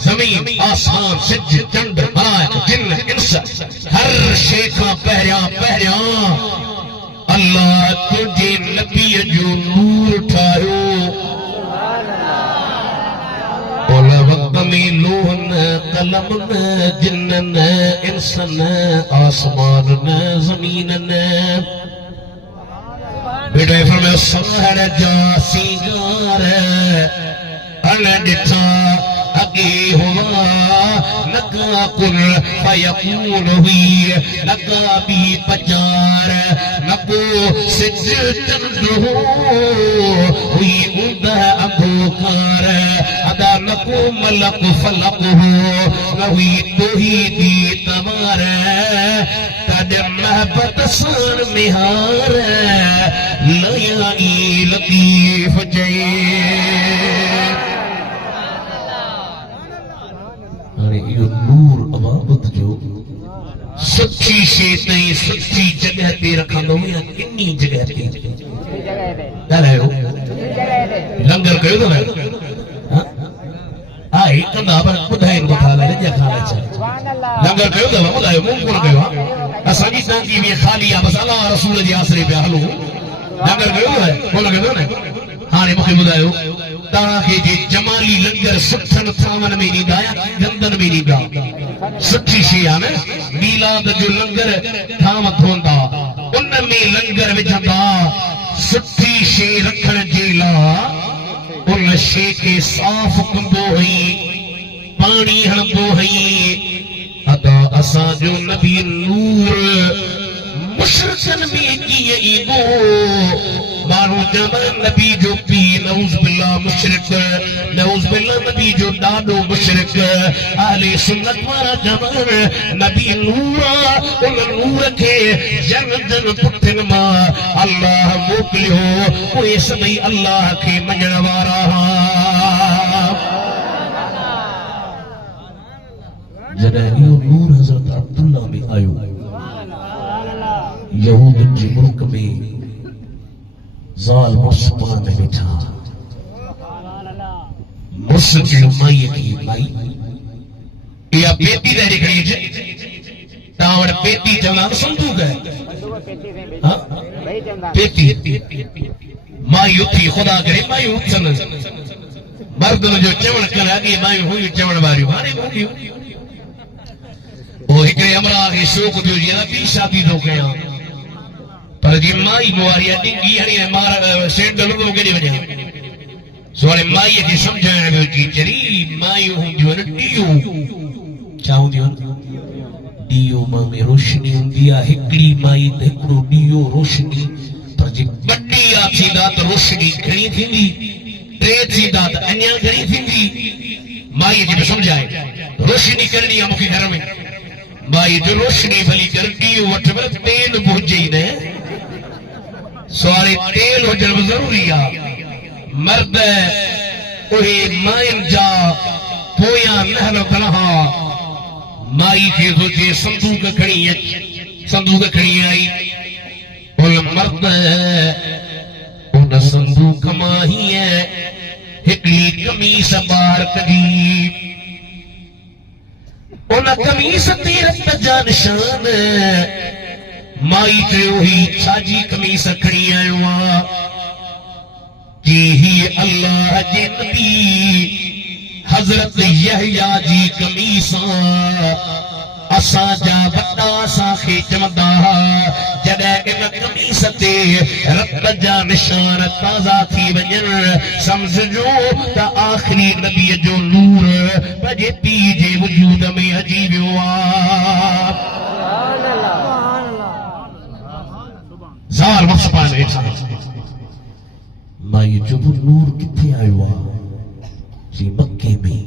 زمین آسمان سج چند ملائکہ جن انس ہر شے کا پہرا اللہ تجھے نبی جو نور ٹھاہو اولا وقت میں لوہن قلم جنن انسن آسمان زمین بیٹے فرمائے سہر جا سینگار ان ڈٹھا اگے ہوا لگا کن فیقون ہوئی لگا بھی پچار نکو سج چند ہوئی اندہ ابو کار ادا نکو ملک فلق ہو نوی توحیدی تمار تد محبت سان مہار لیائی لطیف جائے یہ نور عبادت جو سچی شے تائیں سچی جگہ تے رکھا دو یا کنی جگہ تے کیا رہے ہو لنگر کہو تو رہے آئی کندہ پر بدھائیں کو کھا لے رجا کھا لے چاہے لنگر کہو تو بدھائیں مون کون کہو اساجی تانکی میں خالی بس اللہ رسول جی آسرے پہ حلو لنگر کہو تو ہے کون کہو تو ہے ہاں مکھے بدھائیو تاکہ جی جمالی لنگر سٹھن تھاون میں نہیں دایا گندن میں نہیں دا سٹھی شیعہ میں میلاد جو لنگر تھامت ہوندا ان میں لنگر وجھندا سٹھی شے رکھن جیلا ان شے کے صاف کندو ہوئی पानी हणंदो हई अदा असां जो नबी नूर मुशरकन में कीअं ईंदो माण्हू चवंदा नबी जो पी नऊज़ बिल्लाह मुशरिक नऊज़ बिल्लाह नबी जो ॾाढो मुशरिक अहले सुन्नत वारा चवनि नबी नूर उन नूर खे जन जन पुठियुनि मां अल्लाह मोकिलियो उहे सभई अल्लाह खे मञण वारा जॾहिं इहो नूर हज़रत अब्दुल्लाह में आयो यहूदन जे मुल्क में ज़ाल मुर्स पाण में वेठा मुर्स चयो माईअ खे माई इहा पेटी त खणी अचे तव्हां वटि पेटी चवंदा संदूक पेटी माई उथी ख़ुदा करे माई उथनि मर्दनि जो चवण कनि अॻे मायूं हुयूं चवण वारियूं हाणे हूंदियूं वो हिकिड़े अमरा खे शौक़ थियो जीअं ॿी शादी थो कयां पर जी माई मुआरी ॾिंगी हणी मार सेंडल तो केॾे वञे सो हाणे माईअ खे सम्झाइण वियो टीचरी मायूं हूंदियूं आहिनि ॾीओ छा हूंदियूं आहिनि ॾीओ मां में रोशनी हूंदी आहे हिकिड़ी माई त हिकिड़ो ॾीओ रोशनी पर जे ॿ ॾीआ थींदा त रोशनी घणी थींदी टे थींदा त अञा घणी थींदी माईअ खे बि सम्झाए रोशनी करणी आहे मूंखे घर में माई जो रोशनी भली कर ॾीओ वठ तेल बि हुजे ई न सवारे तेल हुजण जरूरी आहे मर्द उहे मायुनि जा पोयां नहर तनहा माई खे सोचे संदूक खणी अच संदूक खणी आई उन मर्द उन संदूक मां हीअं हिकिड़ी कमीस ॿाहिरि कढी उन कमीस ते रत जा निशान माई चयो ही छाजी कमीस खणी आयो आहे जी ही अल्लाह जे नबी हज़रत यहया जी कमीस असांजा वॾा असांखे चवंदा जॾहिं इन कमीस ते रत जा निशान ताज़ा थी वञनि सम्झो त आख़िरी नबीअ जो नूर पंहिंजे पीउ जे वजूद में अची वियो आहे ज़ाल मुर्स पाण में वेठा माई जो नूर किथे आयो आहे जी मक्के में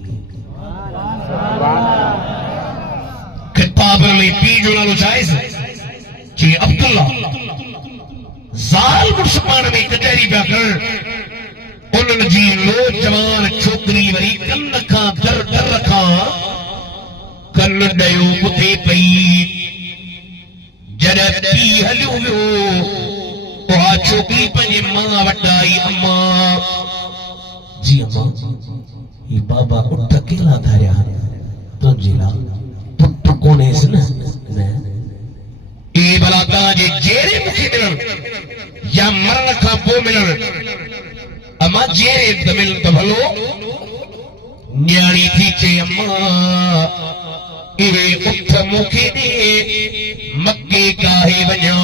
किताब में पीउ जो नालो छा आहे जी अब्दुल्ला ज़ाल मुर्स पाण में कचहरी पिया करण उन्हनि जी नौजवान छोकिरी वरी कन खां दर खां कन ॾियो ॿुधे पई जॾहिं पीउ हलियो वियो उहा छोकिरी पंहिंजे मां वटि आई अम्मा जी अम्मा ही बाबा उठ केला धारिया तुंहिंजे लाइ पुट कोन्हेसि न ई भला तव्हांजे जेरे मूंखे मिलण या मरण खां पोइ मिलण अम्मा जेरे त मिलण त भलो न्याणी थी चए अम्मा इहे उठ मूंखे ॾे मके काहे वञा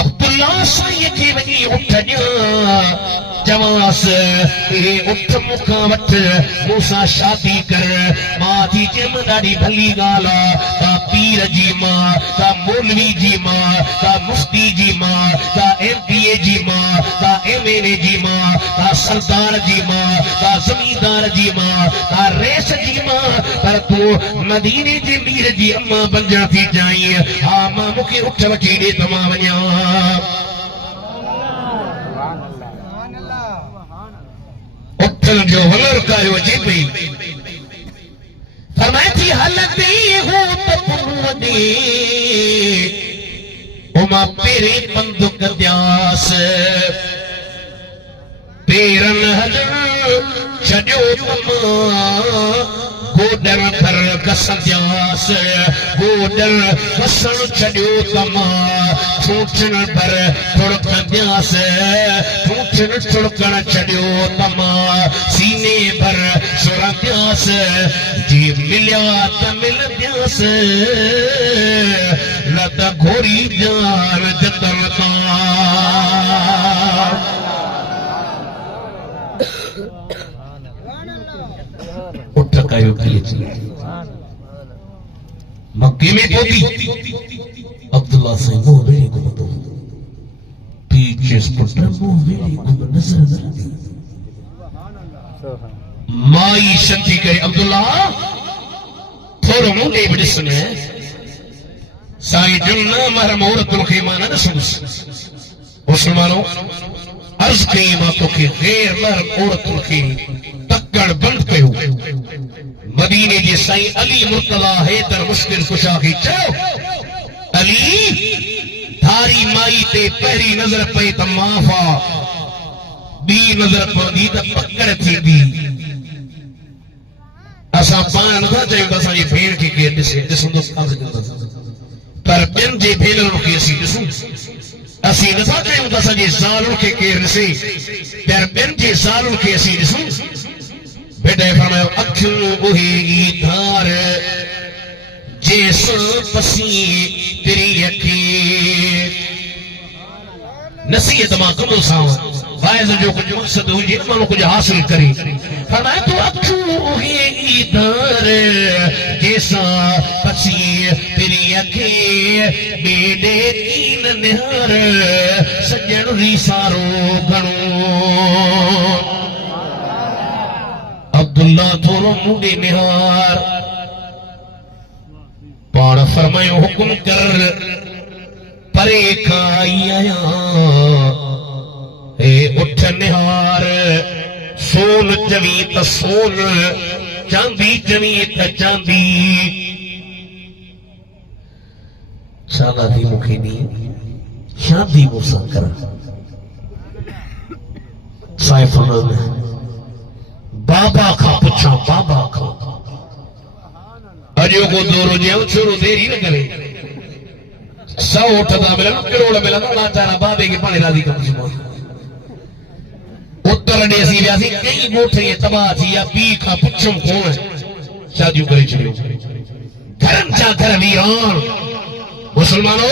अब्दुल्ला साईं खे वञी उठ ॾियां चवांसि इहे उठ मूंखां वठ मूंसां शादी कर मां थी चयमि ॾाढी भली ॻाल्हि आहे का पीर जी मां का मौलवी जी मां का मुफ्ती जी मां का MPA जी मां का MLA जी मां का सरदार जी मां का ज़मींदार जी मां का रेस जी मां पर तूं मदीने जे मीर जी अम्मा बणजण थी चाहीं हा मां मूंखे उठ वठी ॾे त मां वञां उठण जो वलर कायो अचे पई फरमाए थी हलंदी हो त पुनू वञे ओ मां पेरे पंधु कंदियास पेरन हलण छॾियो त मां गोडर पर कसंदियास गोडर कसण छॾियो त मां ठूठण पर ठुड़कंदियास ठूठण ठुड़कण छॾियो त मां सीने पर सुरंदियास जी मिलिया त मिलंदियास न त घोरी जान जतन तां उठ चकायो किए मक्के में पहुंची अब्दुल्ला से वो बेड़ी को तो पीछे पुत्र वो बेड़ी को नजर न आती माई शक्ति करे अब्दुल्ला थोड़ो मुंडे बड़िस में साईं जुन्ना मरम औरतुल के माना न सुन मुसलमानों अर्ज कई मातों के गैर मरम औरतुल के तक्कड़ बंद कयो मदीने जे साईं अली मुर्तला हैदर मुश्किल कुशा की चयो अली थारी माई ते पहरी नजर पे त माफा बी नजर पवंदी त पकड़ थींदी असां पाण नथा चयूं त असांजी भेण खे केरु ॾिसे ॾिसंदो पर ॿियनि जे भेनरुनि खे असीं ॾिसूं असीं नथा चयूं त असांजे ज़ालुनि खे केरु ॾिसे पर ॿियनि जे ज़ालुनि खे असीं ॾिसूं बेटे फरमायो अखियूं उहे ई धार जंहिंसां पसी तिरीअ खे नसीहत मां कंदो सां वाइज़ जो कुछ मक़सद हुजे माण्हू कुछ हासिल करे फरमाए तो अखियूं उहे ई धार जंहिंसां पसी तिरीअ खे ॿेॾे कीन निहार सॼण रीसारो घणो अब्दुल्ला थोरो मुंडे निहार पाण फरमायो हुकुम कर परे खां आई आहियां हे उठ निहार सोन चवी त सोन चांदी चवी त चांदी शादी मूंखे ॾी शादी मूंसां कर साईं फरमायो बाबा का पुछा बाबा का अजो को दौरो जे छोरो देरी न करे 100 उठदा मिलन करोड़ मिलन लाचारा बाबे के पाणी राजी कम जुमा उत्तर ॾे असीं वियासीं कई ॻोठ इहे तबाह थी या पीउ खां पुछूं कोन शादियूं करे छॾियो घरनि जा घर वीरान मुसलमानो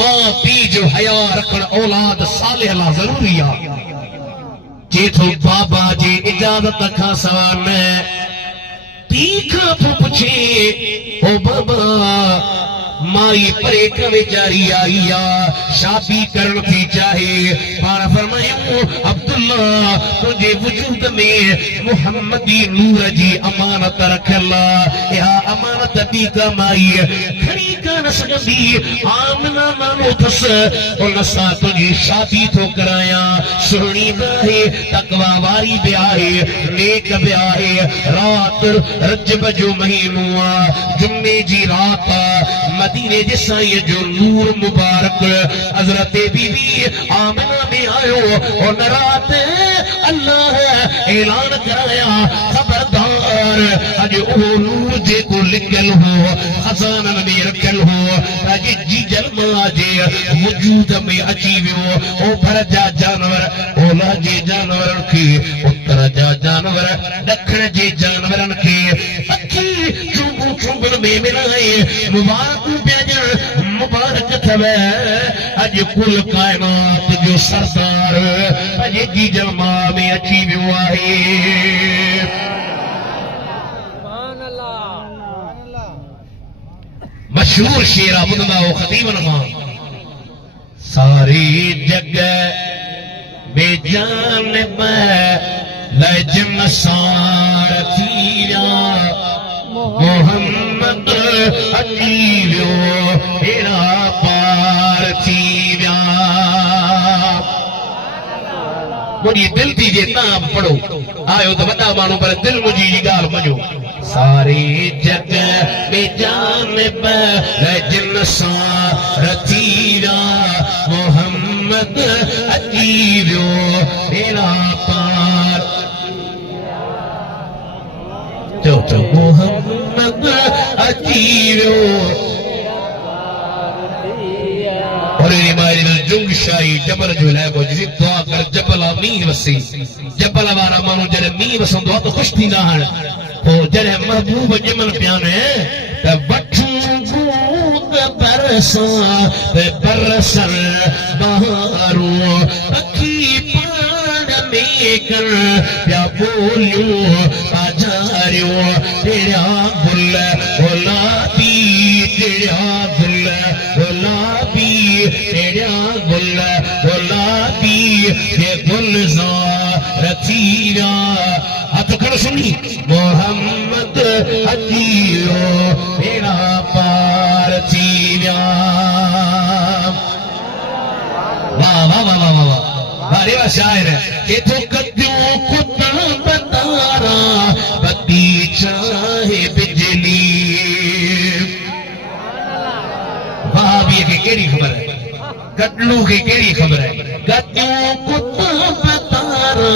मां पीउ जो हया रखण औलाद सालिह ला ज़रूरी आहे जेठो बाबा जी इजाजत खां सवा न पी खां पोइ पुछे ओ बाबा माई परे का वेचारी आई आ शादी करण थी चाहे पाण फरमायूं अब्दुल्ला तुझे वजूद में मुहम्मदी नूर जी अमानत रखियल या अमानत दी का माई खणी कान सघंदी आमना नालो अथस उन सां तुंहिंजी शादी थो करायां सुहिणी बि आहे तकवा वारी बि आहे नेक बि आहे रात रजब जो महीनो आहे जुमे जी रात मदीने जे साईं जो नूर मुबारक हजरत बीबी आमिना में आयो और रात अल्लाह ऐलान कराया खबरदार अज ओ नूर जेको लिखल हो खजानन में रखल हो अज जी जलमा जे वजूद में अची वियो ओ भर जा जानवर ओला जे जानवरन खे उत्तर जा जानवर ॾखण जे जानवरन खे अखी चुंबु चुंबन में मिलाए मुबारक मुबारक थव अज कुल कायनात जो सरदार अज जी जलमा में अची वियो आहे मशहूर शेर ॿुधंदा हो ख़तीबन खां सारी जग बेजानिब लजम सार थी विया मोहम्मद अची वियो हेरा पार थी विया मुंहिंजी दिलि थी जे तव्हां पढ़ो आयो त वॾा माण्हू पर दिलि मुंहिंजी जी ॻाल्हि मञो सारी जग बेजानिब जिन सार थी विया मोहम्मद अची वियो हेरा पार चो मोहम्मद अची वियो और जुंग शाही जबल जो इलाइक़ो जी दुआ कर जबल मींहुं वसे जबल वारा माण्हू जॾहिं मींहुं वसंदो आहे त ख़ुशि थींदा आहिनि पोइ जॾहिं महबूब ॼमल पिया आहिनि त वठूं बूंद बरसां त बरसन बहारूं पखी पाण में कर पिया ॿोलियूं बाज़ार जो तेरा गुल गुलाबी तेरा गुल गुलाबी तेरा गुल गुलाबी ये गुलजार थीरा हाथ खड़ो सुनी मोहम्मद अजीरो तेरा पार थीरा वाह वाह वाह वाह वाह अरे वाह शायर है कि तो कद्यों कुत्ता बतारा बत्ती चाहे बिजली भाभी की केड़ी खबर है गड्लू की केड़ी खबर है कद्यों कुत्ता बतारा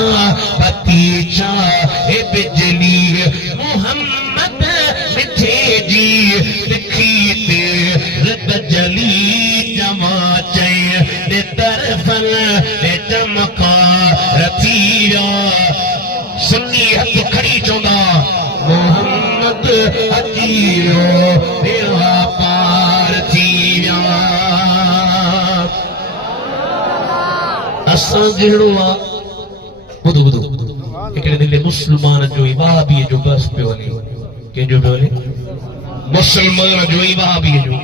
बत्ती चाहे बिजली मोहम्मद मिठे जी लिखी ते रब जली जमा दे तरफल दे चमका रतीरा सुन्नी हथ खड़ी चौंदा मोहम्मद अजीरो तेरा पार थीरा असां जहिड़ो आहे ॿुधो ॿुधो हिकिड़े दिले मुस्लमान जो ई वहाबीअ जो बस पियो हले कंहिंजो पियो हले मुस्लमान जो ई वहाबीअ जो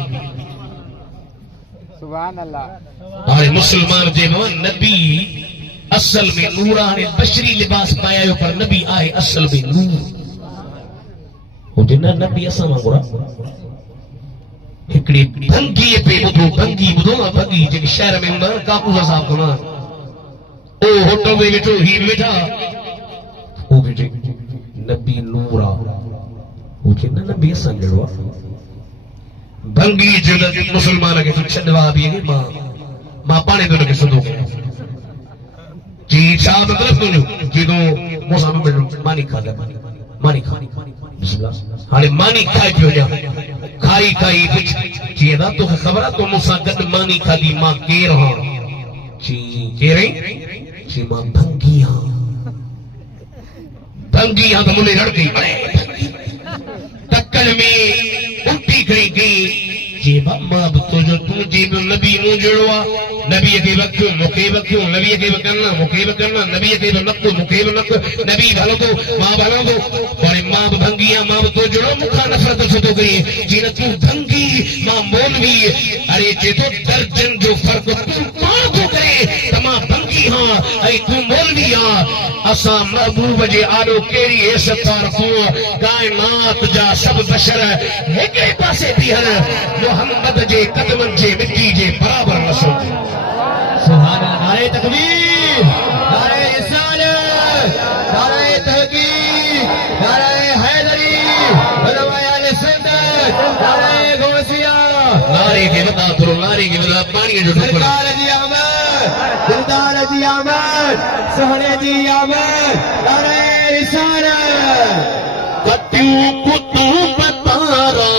सुभान अल्लाह हाणे मुस्लमान जे नबी असल में नूरानी बशरी लिबास पाया पर नबी आहे असल में नूर हुजे न नबी असां वांगुरु हिकिड़ी भंगी पे ॿुधो भंगी ॿुधो न भंगी जेके शहर में हूंदा आहिनि काकूज़ साहब कोन ओ होटल में वेठो ही वेठा ओ बेटे नबी नूर आहे हुजे न नबी असां जहिड़ो आहे भंगी जो मुसलमान खे छॾवा बि मां पाणे थो हुनखे सदो जी छा मतिलबु तुंहिंजो जी तो मूंसां मानी खा मानी खा हाणे मानी खाई पियो वञा खाई खाई जीअं त तोखे ख़बर आहे तो मूंसां गॾु मानी खाधी मां केरु आहियां जी केरु आहीं जी मां भंगी आहियां भंगी आहियां त मुंहिंजी रड़ कई तकड़ में उल्टी खणी कई जी मां बि तुंहिंजो तुंहिंजी बि नबी मूं जहिड़ो आहे नबीअ खे वकियो मूंखे वकियो नबीअ खे बि करना मूंखे बि करना नबीअ खे बि नक मूंखे बि नक नबी बि हलंदो मां बि हलंदो वरी मां बि भंगी आहियां मां बि तो जहिड़ो मूंखां नफ़रत छो थो करी जीअं तूं भंगी मां मौलवी अरे चए थो दर्जन जो फ़र्क़ु तूं पाण थो करे त मां भंगी आहियां ऐं तूं मौलवी आहियां असां महबूब जे आॾो कहिड़ी हैसियत था रखूं काइनात जा सभु बशर हिकिड़े पासे बीहल मोहम्मद जे कदमनि जे मिटी जे बराबरि न सोचे सुभान अल्लाह नारे तकबीर नारे रिसालत नारे तहकीक नारे हैदरी उलमाए अहले सुन्नत नारे गौसिया नारे के बता थोरो नारे के बता पानी जो सरकार जी आमद दिलदार जी आमद सोहने जी आमद नारे रिसालत कत्यूं कुतू पतारा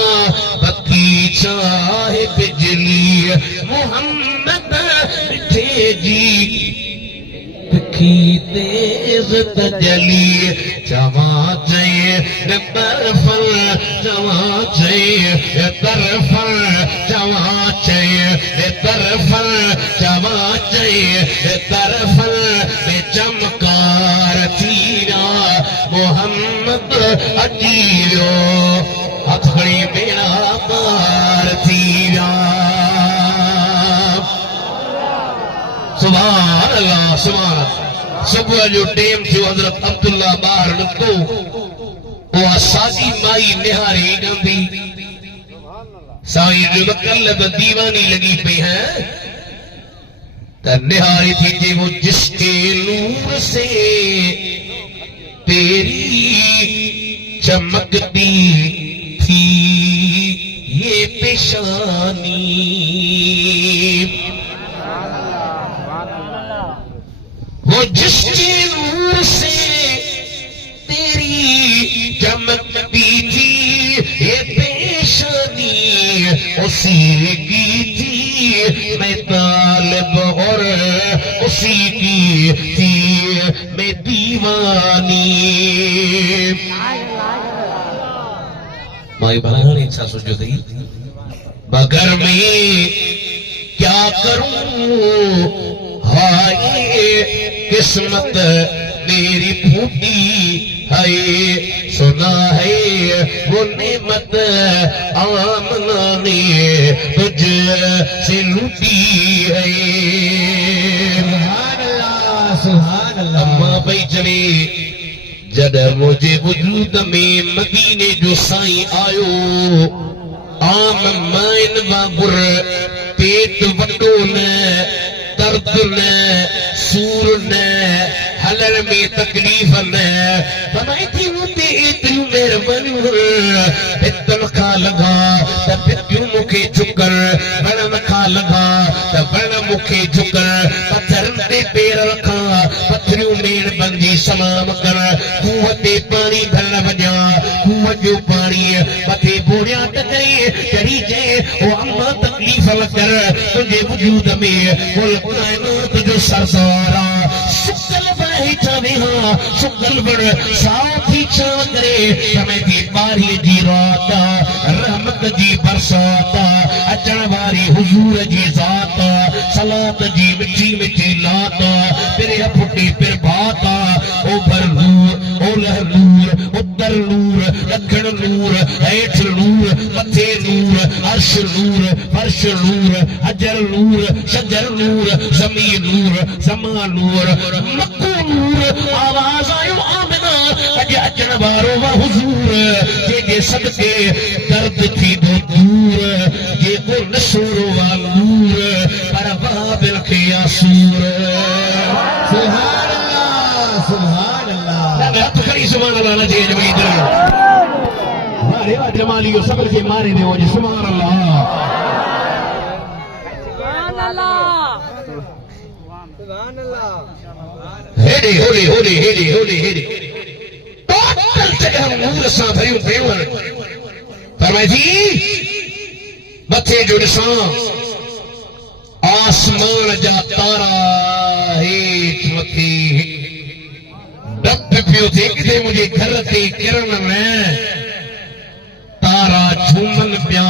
बत्ती चाहे बिजली मोहम्मद जी की तेज तजली जमा चाहिए तरफल जमा चाहिए तरफल जमा चाहिए तरफल जमा चाहिए तरफल में चमकार थीरा मोहम्मद अजीरो हथड़ी मेरा पार थीरा सुभान अल्लाह सुभान सुबुह जो टेम थियो हज़रत अब्दुल्ला ॿाहिर निकितो उहा साॻी माई निहारे ईंदी साईं जो कल्ह त दीवानी लगी पई है त निहारे थी जे वो जिसके नूर से तेरी चमकती थी ये पेशानी वो जिसके नूर से तेरी चमकती थी ये पेशानी उसी की थी मैं तालिब और उसी की थी मैं दीवानी माई बनाने इच्छा सोचो थी मगर मैं क्या करूं हाय किस्मत मेरी फूटी है सुना है वो नेमत आमना ने तुझसे लूटी है। सुभान अल्लाह। अम्मा भाई चले जद मुझे वजूद में मदीने जो साईं आयो आम माइन वागुर पेट वडो न दर्द न सूर न हलर में तकलीफ न बनाई थी मुझे इतनी मेहरबानी इतन खा लगा तब क्यों मुखे झुकर बड़न खा लगा तब बड़ मुखे झुकर पत्थर ते पैर रखा पत्थरियों में बंदी सलाम कर कुवते पानी भरन वजा कुव जो पानी मथे बोरिया टकरी चढ़ी जे ओ अम्मा तकलीफ न कर तुझे वजूद में कुल कायनात जो सरदारा सुकल बही चावे हां सुकल बड़ साथी छाव करे समय दी बारी जी रात रहमत जी बरसात अचण वारी हुजूर जी जात सलात जी मिठी मिठी लात तेरे फुटी फिर भात ओ भर नूर ओ लह नूर उत्तर नूर दक्षिण नूर हेठ नूर मथे नूर अर्श नूर फर्श नूर अजर नूर शजर नूर जमीन नूर समा नूर मक्कू नूर आवाज आयो आमिना अज अचण वारो वा हुजूर जे सदके दर्द थी दो दूर ये को नसूर वा नूर पर बाबिल के आसूर। सुभान अल्लाह सुभान अल्लाह। मैं हाथ खड़ी सुभान अल्लाह ना जेज में इधर मारे वा जमालियो सबर के मारे दे वो जी सुभान अल्लाह सुभान अल्लाह सुभान अल्लाह। हेडे होले होले हेडे होले हेडे टोटल जगह नूर सा भरियो देवर फरमाई जी मथे जो निशान आसमान जा तारा हेठ मथे डप पियो थे किथे मुझे घर ते किरण में तारा झूमन प्या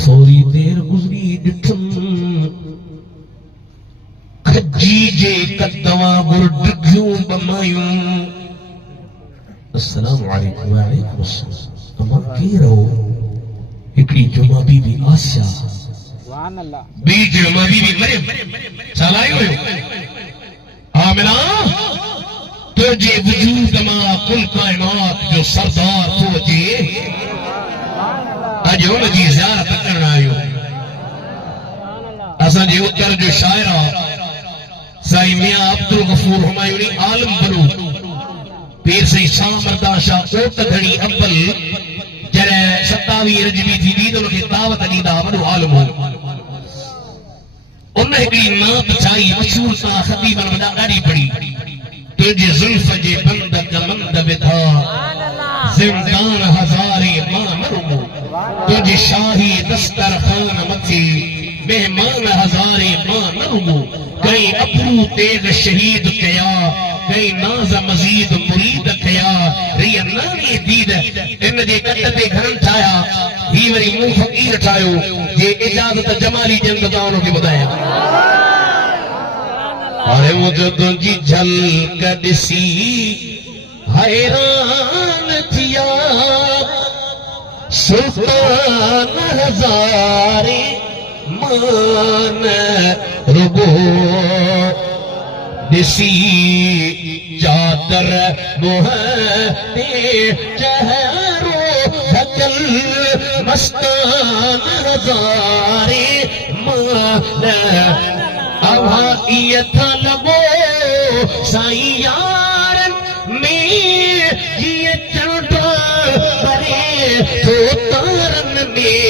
थोड़ी देर गुजरी डिठम खजी जे कदवा गुर डिघियूं बमायूं। अस्सलाम वालेकुम वालेकुम अस्सलाम। अमा केर हो हिकड़ी जुमा बीबी आसिया सुभान अल्लाह। बी जुमा बीबी मरियम चलायो आमिना तुझे वजूद मां कुल कायनात जो सरदार तो जे अज उन जी ज़ियारत करण आयो। असां जे उत्तर जो शायरा साईं मियां अब्दुल गफूर हुमायूनी आलम बनो पीर साईं शाह मर्दा शाह कोट घड़ी अव्वल जरे 27 रजबी थी दी तो उनके दावत ॾींदा वॾो आलम हो। उन हिकिड़ी नात छाई मशहूर सा ख़तीबन वॾा ॾाढी पढ़ी तुझे जुल्फ जे बंद कमंद विधा जिंदान हज़ारे मां मरुमो तुझे शाही दस्तरखान मथे मेहमान हज़ारे मां मरुमो कई अबू तेग शहीद कया कई नाज़ मजीद मुरीद कया रिया नानी दीद इन जे कट ते घरन ठाया ही वरी मुंह फकीर ठायो जे इजाजत जमाली जंग दा उनखे ॿुधाया। अरे मुझे तुझी झलक ॾिसी हैरान थिया सुल्तान हज़ारे मान रुगो ॾिसी चादर मुंह ते चेहरो ढकल मस्तान हज़ारे मान अवा इय था लॻो साईं यारन में जीअं चंडो परे थो तारन में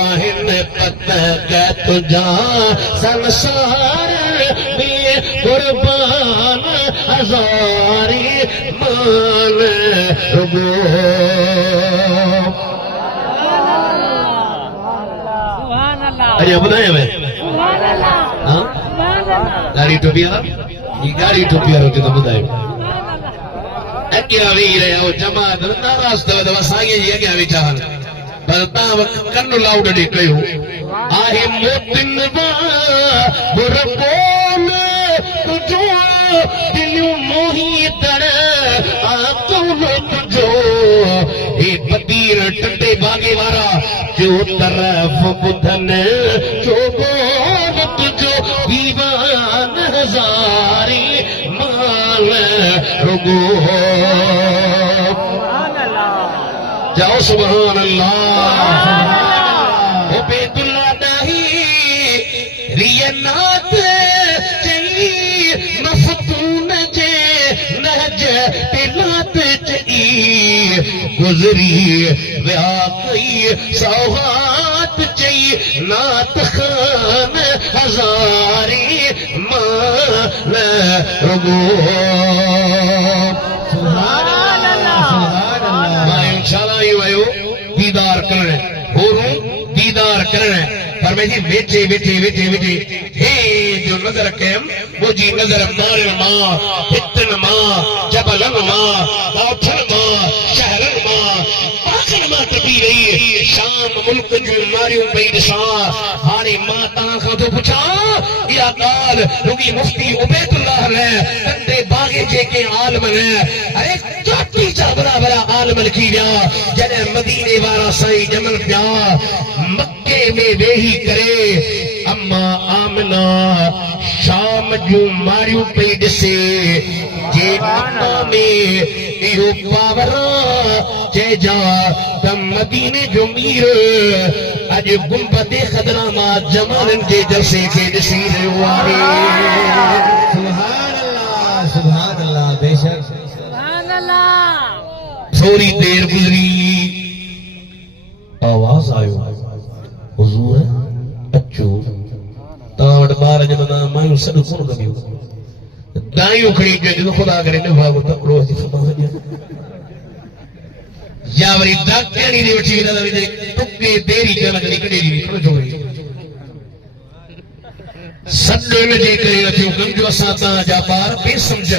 आहिनि पतंग तुंहिंजा संसार में कुर्बान हज़ारे मान रुगो। सुभान अल्लाह। अरे ॿुधायां मैं सुभान अल्लाह। हाँ सुभान अल्लाह। गाड़ी टोपिया ये गाड़ी टोपिया रोटी तो ॿुधायो सुभान अल्लाह। अॻियां वेही रहिया हो जमात नाराज़ अथव त साईं जी अॻियां वेठा आहिनि पर तव्हां कन लाउड ॾे कयो आहे मोतिन बुर कोन तुंहिंजो दिलियूं मोहित बागे वारा जो तरफ बुधन जो बोलत जो दीवान हजारी मान रुगो जाओ सुभान अल्लाह ओ बेतुल्ला दाही रियनात चई मफतून जे नहज पिलात चई गुजरी व्या कई सौगात चई नात खान हजारी मान रुगो सुभान अल्लाह सुभान अल्लाह मां इंशाल्लाह यो आयो दीदार करण होरूं दीदार करण पर मैं जी वेठे वेठे वेठे वेठे हे जो नजर कयम वो जी नजर मारन मां हितन मां जबलन मां बाठन मां शहरन मां पाकन मां टपी रही शाम मुल्क जो मारियूं पई ॾिसां हाणे मां तव्हां खां थो पुछां इहा ॻाल्हि रुॻी मुफ्ती उबैदुल्लाह ने कंदे बागे जेके आलम ने अरे चोटी चा बड़ा बड़ा आलम लिखी विया जॾहिं मदीने वारा साईं ॼमल पिया मक्के में वेही करे अम्मा आमना शाम जूं मारियूं पई ॾिसे जे अम्मा में इहो पावर चइजा त मदीने जो मीर अॼु गुंबदे खदरा मां जमाननि जे जलसे खे ॾिसी रहियो आहे सुभान अल्लाह बेशक सुभान अल्लाह थोड़ी देर गुजरी आवाज आयो हुजूर अचो तावट बार जब ना मायूं सॾु कोन कंदियूं दायूं खणी जो खुदा करे न भागो तकड़ो अची फमा वञे या वरी डाक्टरी ने वठी वेंदा वरी टुके देरी करण कॾी कॾी खणो छोकरी सॾु इन जे करे नथियूं कनि जो असां तव्हां जा ॿार बेसमझ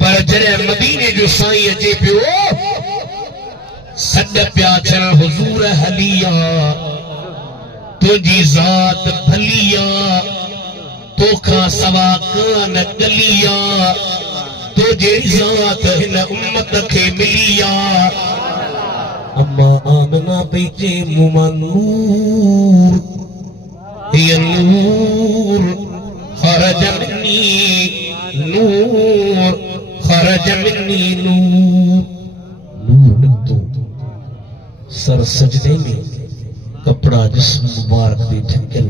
पर जॾहिं मदीने जो साईं अचे पियो सॾ पिया थियण हुजूर हलिया तुंहिंजी ज़ात भलिया तोखां सवा कान गलिया तुंहिंजी ज़ात हिन उम्मत खे मिलिया अम्मा आमना पई चए मूं मां नूर हिय नूर ख़रज मिन्नी नूर ख़रज मिन्नी नूर नूर निकतो सर सजदे में कपड़ा जिस्म मुबारक दे ढकियल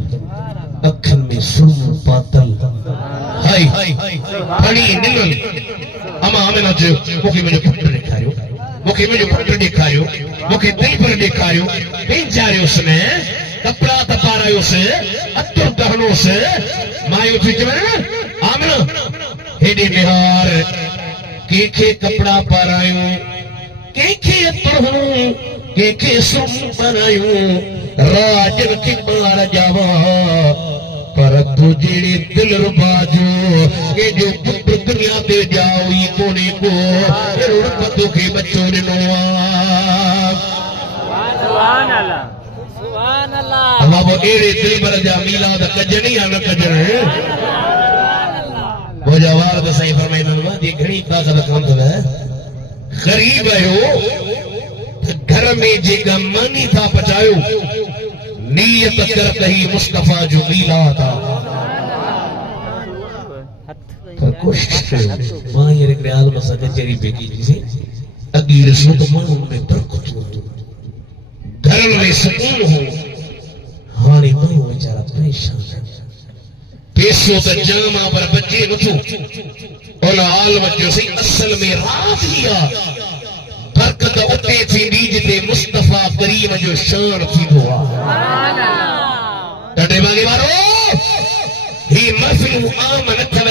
अखन में सुर्म पातल हाय फड़ी निलल अमा आमना जो मूंखे मुंहिंजो पुटु ॾेखारियो मूंखे मुंहिंजो पुटु ॾेखारियो मूंखे दिल पर ॾेखारियो पेंचारियोसि न कपड़ा त पारायोसि अतो दहनोसि मायूं थी चवनि आमना हेॾे बिहार कंहिंखे कपड़ा पारायूं कंहिंखे अतरूं कंहिंखे सुम बनायूं राजन खे ॿार ॼावा पर तूं जहिड़े दिल रुबा जो के जो पुट दुनिया ते ॼाओ ई कोन्हे को अहिड़ो रब तोखे बचो ॾिनो आहे सुभान अल्लाह सुभान अल्लाह अल्लाह वो अहिड़े दिलबर जा मीलाद कजनि या न कजनि वो जवार त साईं फरमाईंदा आहिनि जी घणी ताक़त कोन अथव ग़रीब आहियो घर में जेका मानी था पचायो नीयत कर कही मुस्तफा जो मीलाद पर कोशिश कयो मां हींअर हिकिड़े आलम सां कचहरी पई कईसीं अॻी ॾिसो त माण्हुनि में बरकत हूंदो घरनि में सुकून हो हाणे मायूं वीचारा परेशान पैसो त जाम आहे पर बचे नथो उन आलम जो सही असल में राज ई आहे बरकत उते थींदी जिते मुस्तफा करीम जो शान थींदो आहे ॾाढे बागे वारो ही महफ़िलूं आम न अथव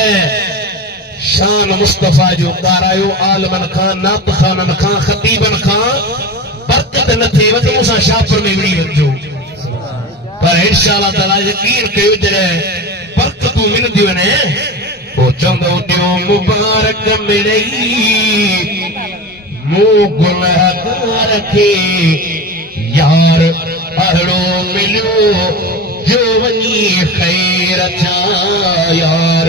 शान मुस्तफा जो ॻारायो आलमनि खां नातखाननि खां ख़तीबनि खां बरकत न थिए वञो सां शापर में विड़ी वञिजो पर इंशाअल्लाह ताला यकीन कयो जॾहिं बरकतूं मिलंदियूं आहिनि पोइ चवंदो ॾियो मुबारक मिलई मूं गुनहगार खे यार अहिड़ो मिलियो जो वञी ख़ैर थिया यार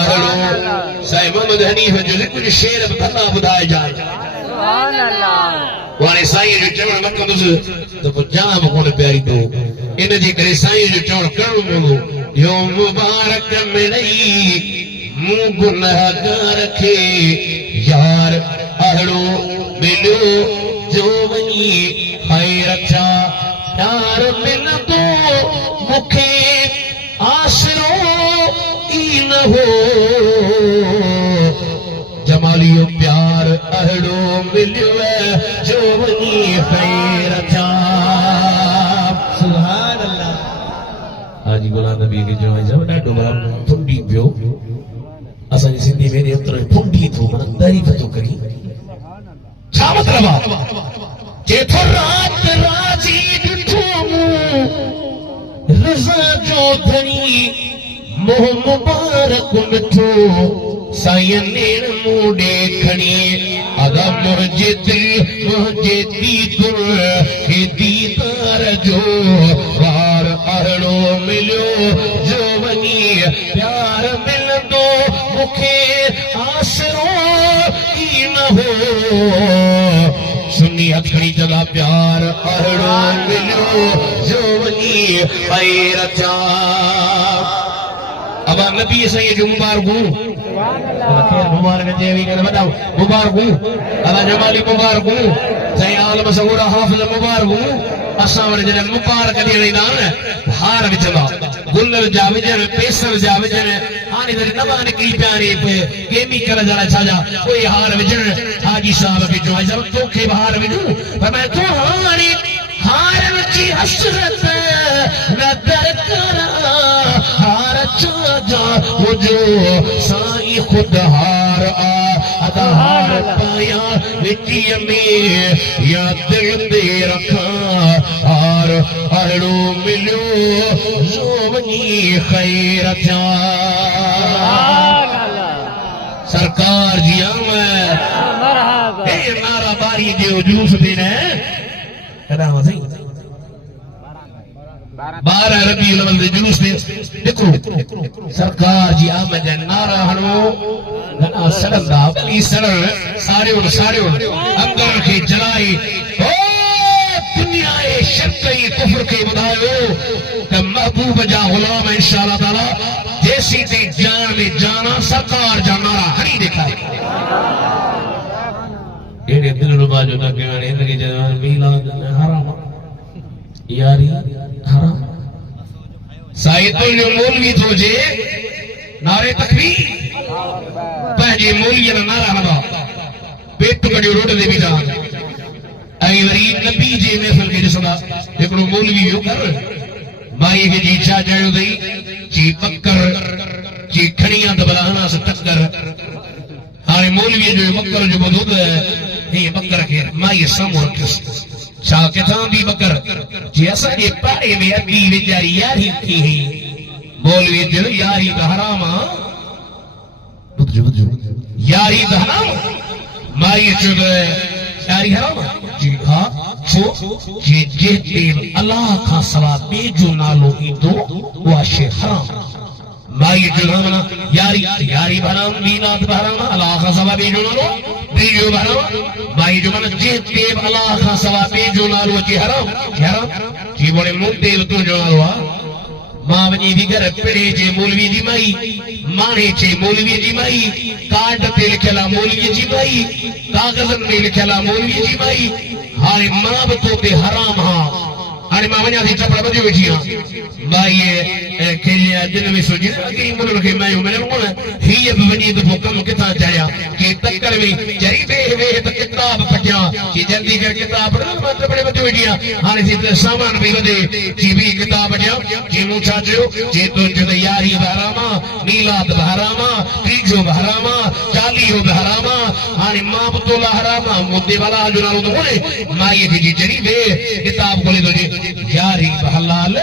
अहिड़ो साईं मोहम्मद हनीफ जो कुझु शेर बि कंदा ॿुधाइजांइ सुभान अल्लाह वाले साईं जो चवण न कंदुसि त पोइ जाम कोन प्यारी तो इन जे करे साईं जो चवण करणो पवंदो यो मुबारक मिलई मूं गुनाहगार खे यार अहिड़ो मिलियो जो वञी ख़ैर छा प्यार मिलंदो मूंखे आसरो ई न हो जमालियो प्यार अहिड़ो मिलियो जो वञी ख़ैर छा सुभान अल्लाह हाजी गुलाम नबी खे चवां जब ॾाढो बड़ा फुंडी पियो असांजी सिंधी में एतिरो फुंडी थो माना तारीफ़ थो करी छा मतिलब आहे जेको रात राजी ॾिठो मूं रज़ा जो धणी मोह मुबारक मिठो साईं नेण मूं ॾेखणी अदा मुंहिंजे दिल मुंहिंजे दीदुर खे दीदार जो वार अहिड़ो मिलियो जो वञी प्यार मिलंदो मूंखे आसरो ई न हो सुनी हथड़ी जॻह प्यार अहिड़ो मिलियो जो वञी ख़ैर छा अबा नबी साईं जो मुबारकूं मुबारक जेवी करे वॾा मुबारकूं अला जमाली मुबारकूं साईं आलम सगोड़ा हाफ़िज़ मुबारकूं असां वटि जॾहिं मुबारक ॾियण ईंदा न हार विझंदा गुल जा विझनि पेसर जा विझनि हाणे वरी नवां निकिरी पिया आहिनि केमिकल जा छाजा उहे हार विझनि हाजी साहब खे चवां जब तोखे बि हार विझूं पर मैं तूं हाणे हार विझी हसरत न दरकार हार छाजा हुजो साईं खुद हार अदा हार पाया मिट्टीअ में या दिल ते रखां हार अहिड़ो मिलियो जो वञी ख़ैर थिया सरकार जी आमद मरहबा हे नारा बारी जो जुलूस ते न कॾा वधी 12 रबीउल अव्वल जे जुलूस ते देखो सरकार जी आमद जा नारा हणो घणा सड़ंदा भली सड़न साड़ियो अंदर खे जलाए ओ दुनिया ए शर्क ई कुफ्र खे ॿुधायो त महबूब जा गुलाम इंशाअल्लाह ताला जेसी ते जान में जाना सरकार जा नारा हणी ॾेखारे एड़े दिलरुबा जो न करण इनके जवान मीलाद हराम यारी हराम साहित्य जो मौलवी थो जे नारे तकबीर पंहिंजे मौलवीअ जा नारा हणंदा पेट कढियो रोड ते बीठा ऐं वरी नबी जे महफ़िल खे ॾिसंदा हिकिड़ो मौलवी वियो कर माई खे जी छा चयो अथई जी बकर जी खणी आ त भला हणांसि टकर हाणे मौलवीअ जो बकर जो ॿुधो त हीअ बकर खे माईअ साम्हूं रखियुसि छा किथां बि बकर जी असांजे पाड़े में अॻी वीचारी यारी थी हुई मौलवी चयो यारी त हराम आहे यारी त हराम माई चयो त यारी हराम जी हा छो जी जेते अलाह खां सवा ॿिए जो नालो ईंदो उहा शइ हराम माई जो नाम यारी हराम मीनात हराम अलाह खां सवा ॿिए जो नालो ॿियो हराम माई जो माना जेते अलाह खां सवा ॿिए जो नालो अचे हराम जी बोले मूं ते तुंहिंजो नालो आहे मां वञी विगर पिड़े जे मौलवी जी माई माणे जे मौलवी जी माई कार्ड ते लिखियल आहे मौलवी जी माई कागज़नि में लिखियल आहे मौलवी जी माई हाणे मां बि तो ते हराम हा हाणे मां वञा थी चपड़ ॿधियो वेठी आहियां माईअ खे दिलि में सोचे अॻे मुनण खे मायूं मिलण कोन हीअ बि वञी त पोइ कमु किथां चाढ़िया के तकड़ में चरी वेह त किताब पढ़िया कि जल्दी कर किताब पढ़ मां चपड़ ॿधियो वेठी आहियां हाणे थी सामान बि वधे जी बि किताब ॾियां जी मूं छा चयो जे तुंहिंजो त यारी बि हराम आहे मीलाद बि हराम आहे टीजो बि हराम आहे चालीहो बि हराम आहे हाणे मां बि तोला हराम आहे मुद्दे वाला जो नालो त कोन्हे माईअ खे जी चरी वेह किताब खोले थो जे यारी बि हलाल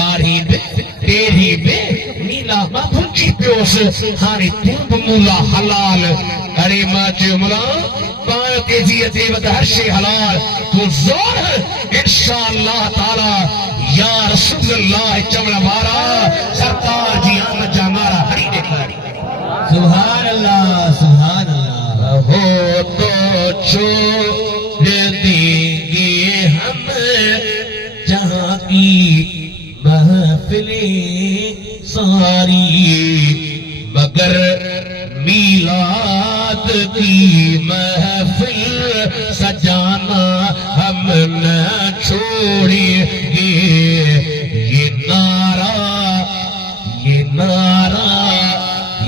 ॿारहीं बि तेरहीं बि नीला मां भुलिजी पियोसि हाणे तूं बि मूला हलाल अरे मां चयो मुला पाण तेज़ीअ ते वध हर शइ हलाल तूं ज़ोर इंशाअल्लाह ताला या रसूल अल्लाह चवण वारा सरकार जी आमद जा नारा हणी ॾेखारी सुभान अल्लाह हो तो छो सारी मगर मीलाद की महफिल सजाना हम न छोड़ेंगे। ये नारा ये नारा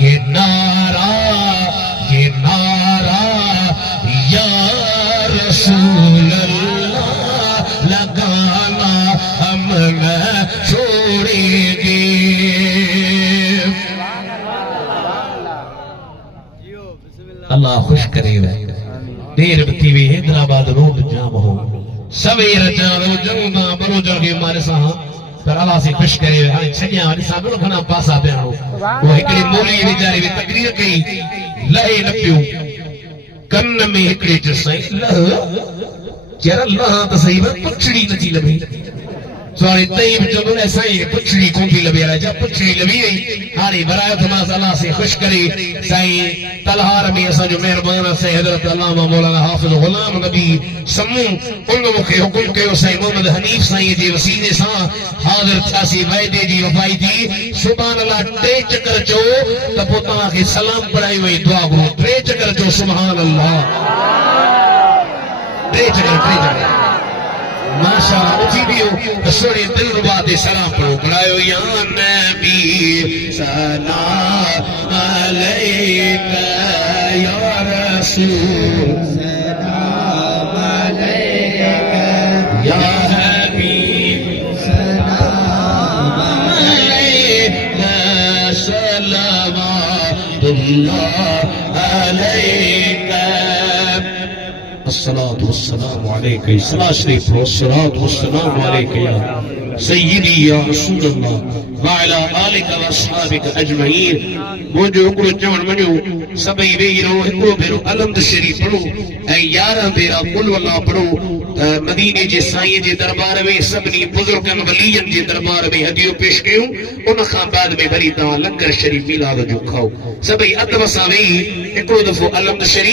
ये नारा ये नारा या रसूल अल्लाह लगाना हम न छोड़ेंगे। अल्लाह खुश करे देर बती वे हैदराबाद रोड जाम हो सवेर जाम जंगा बरो जगे मारे सा पर अल्लाह से खुश करे हाने छया ॾिसां पियो घणा पासा पिया वो हिकिड़ी मोली वीचारी वे तकरीर कई लहे न पियो कन में हिकिड़े चसई लह केर लह त सही पर पुछड़ी नथी लभी सॉरी तई जो बोले साईं पुछड़ी कोन थी लभी राजा पुछड़ी लभी हाणे बराए तमास अल्लाह से खुश करे साईं तलहार में असा जो मेहरबान से हजरत अल्लामा मौलाना हाफिज गुलाम नबी समू उन मुखे हुकुम कयो साईं मोहम्मद हनीफ साईं जे वसीले सां हाज़िर थियासी वाइदे जी वफाई थी सुभान अल्लाह टे चकर चो त पोइ तव्हांखे सलाम पढ़ाई वई दुआ घुरो टे चकर चो सुभान अल्लाह टे चकर माशाअल्लाह उठी बियो सोने दिल रुबा दे सलाम पढ़ो पढ़ायो या नबी सलाम अलैका या रसूल सलाम अलैका या हबीब सलाम अलैका सलावतुल्लाह अलैका अस्सलातु वस्सलामु अलैका सलात शरीफ अस्सलातु वस्सलामु अलैका या सय्यदी या रसूल अल्लाह व अला आलिका व अस्हाबिका अजमईन। मुझो हिकिड़ो चवण वञो सभई वेही रहो हिकिड़ो भेरो अलम्द शरीफ पढ़ो ऐं 11 भेरा कुल अल्लाह पढ़ो मदीने जे साईं जे दरबार में सभिनी बुजुर्गन वलीयन जे दरबार में हदियो पेश कयूं उन खां बाद में वरी तव्हां लंगर शरीफ मिलाद जो खाओ सभई अदब सां वेही हिकिड़ो दफ़ो अलम्द शरीफ